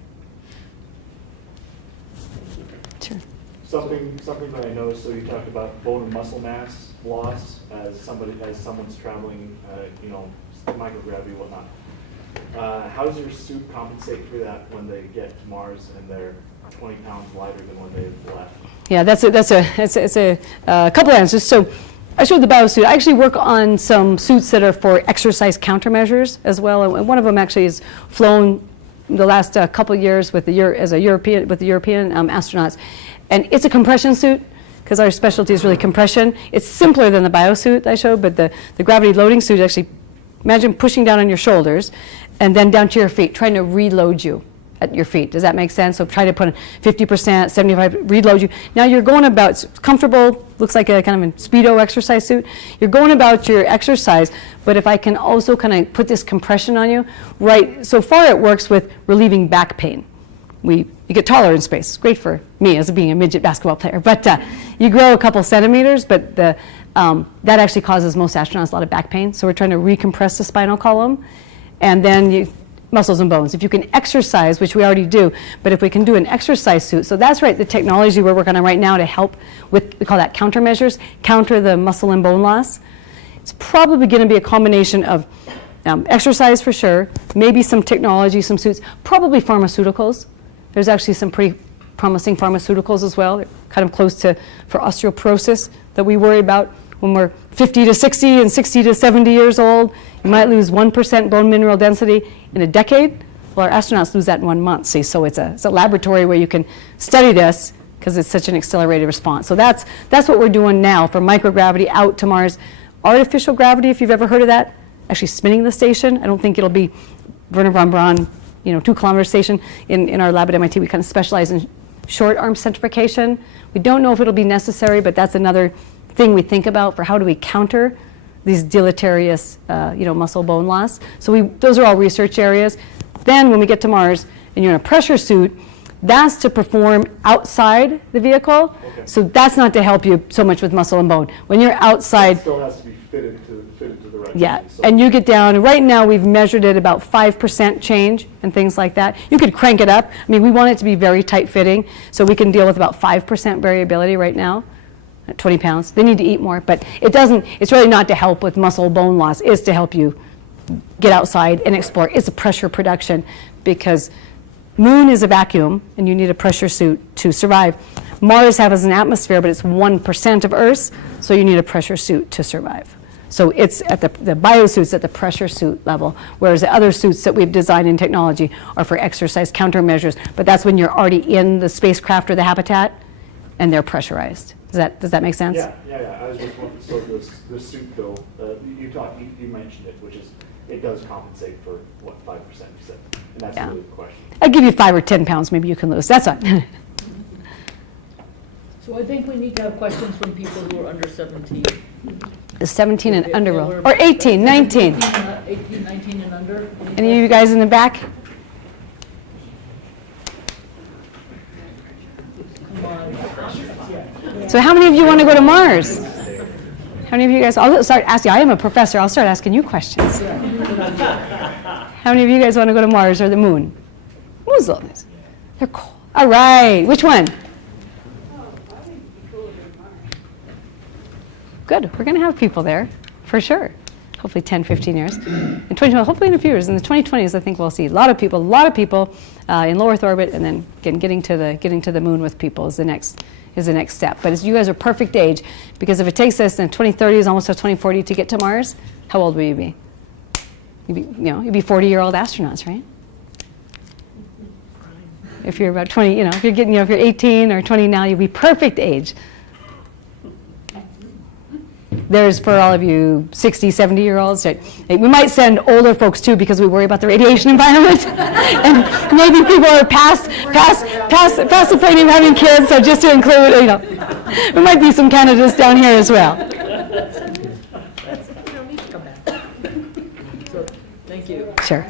Sure. Something that I noticed, so you talked about bone and muscle mass loss as someone's traveling, microgravity, whatnot. How does your suit compensate for that when they get to Mars and they're 20 pounds lighter than when they left? Yeah, that's a couple answers. So I showed the biosuit. I actually work on some suits that are for exercise countermeasures as well, and one of them actually has flown the last couple of years with the European astronauts, and it's a compression suit because our specialty is really compression. It's simpler than the biosuit I showed, but the gravity loading suit actually, imagine pushing down on your shoulders and then down to your feet, trying to reload you at your feet. Does that make sense? So try to put 50%, 75, reload you. Now you're going about, it's comfortable, looks like a kind of a Speedo exercise suit. You're going about your exercise, but if I can also kind of put this compression on you, right, so far it works with relieving back pain. You get taller in space. It's great for me as being a midget basketball player, but you grow a couple centimeters, but that actually causes most astronauts a lot of back pain. So we're trying to recompress the spinal column, and then muscles and bones. If you can exercise, which we already do, but if we can do an exercise suit, so that's right, the technology we're working on right now to help with, we call that countermeasures, counter the muscle and bone loss. It's probably going to be a combination of exercise for sure, maybe some technology, some suits, probably pharmaceuticals. There's actually some pretty promising pharmaceuticals as well. They're kind of close to, for osteoporosis that we worry about when we're 50 to 60 and 60 to 70 years old. You might lose 1% bone mineral density in a decade. Well, our astronauts lose that in 1 month. See, so it's a laboratory where you can study this because it's such an accelerated response. So that's what we're doing now for microgravity out to Mars. Artificial gravity, if you've ever heard of that, actually spinning the station. I don't think it'll be Werner von Braun, 2-kilometer station. In our lab at MIT, we kind of specialize in short arm centrifugation. We don't know if it'll be necessary, but that's another thing we think about for how do we counter these deleterious, muscle bone loss. So those are all research areas. Then when we get to Mars and you're in a pressure suit, that's to perform outside the vehicle. Okay. So that's not to help you so much with muscle and bone. When you're outside, it still has to be fitted to the right. Yeah, so. And you get down. And right now we've measured it about 5% change and things like that. You could crank it up. I mean, we want it to be very tight fitting, so we can deal with about 5% variability right now. 20 pounds. They need to eat more, but it's really not to help with muscle bone loss. It's to help you get outside and explore. It's a pressure production because Moon is a vacuum and you need a pressure suit to survive. Mars has an atmosphere, but it's 1% of Earth's, so you need a pressure suit to survive. So it's at the biosuits at the pressure suit level, whereas the other suits that we've designed in technology are for exercise countermeasures, but that's when you're already in the spacecraft or the habitat and they're pressurized. Does that make sense? Yeah. I was just wondering, so the suit though, you mentioned it, which is, it does compensate for, 5% you said? And that's really the question. I'd give you 5 or 10 pounds, maybe you can lose. That's not. So I think we need to have questions from people who are under 17. The 17 and under Yeah, rule, we're- or 18, 19. 18, 19 and under. Any of you guys in the back? Come on. So how many of you want to go to Mars? How many of you guys, I'll start asking, I am a professor, I'll start asking you questions. How many of you guys want to go to Mars or the moon? Moon's lovely. They're cool. All right, which one? Good, we're going to have people there, for sure. Hopefully 10, 15 years. In 2020, hopefully in a few years. In the 2020s, I think we'll see a lot of people in low Earth orbit, and then again, getting to the moon with people is the next step. But as you guys are perfect age, because if it takes us in 2030s, almost to 2040 to get to Mars, how old will you be? You'd be 40-year-old astronauts, right? If you're about 20, if you're 18 or 20 now, you'll be perfect age. There's for all of you 60, 70-year-olds. We might send older folks too because we worry about the radiation environment. And maybe people are past the point of having kids, so just to include, there might be some candidates down here as well. You don't need to come back. So, thank you. Sure.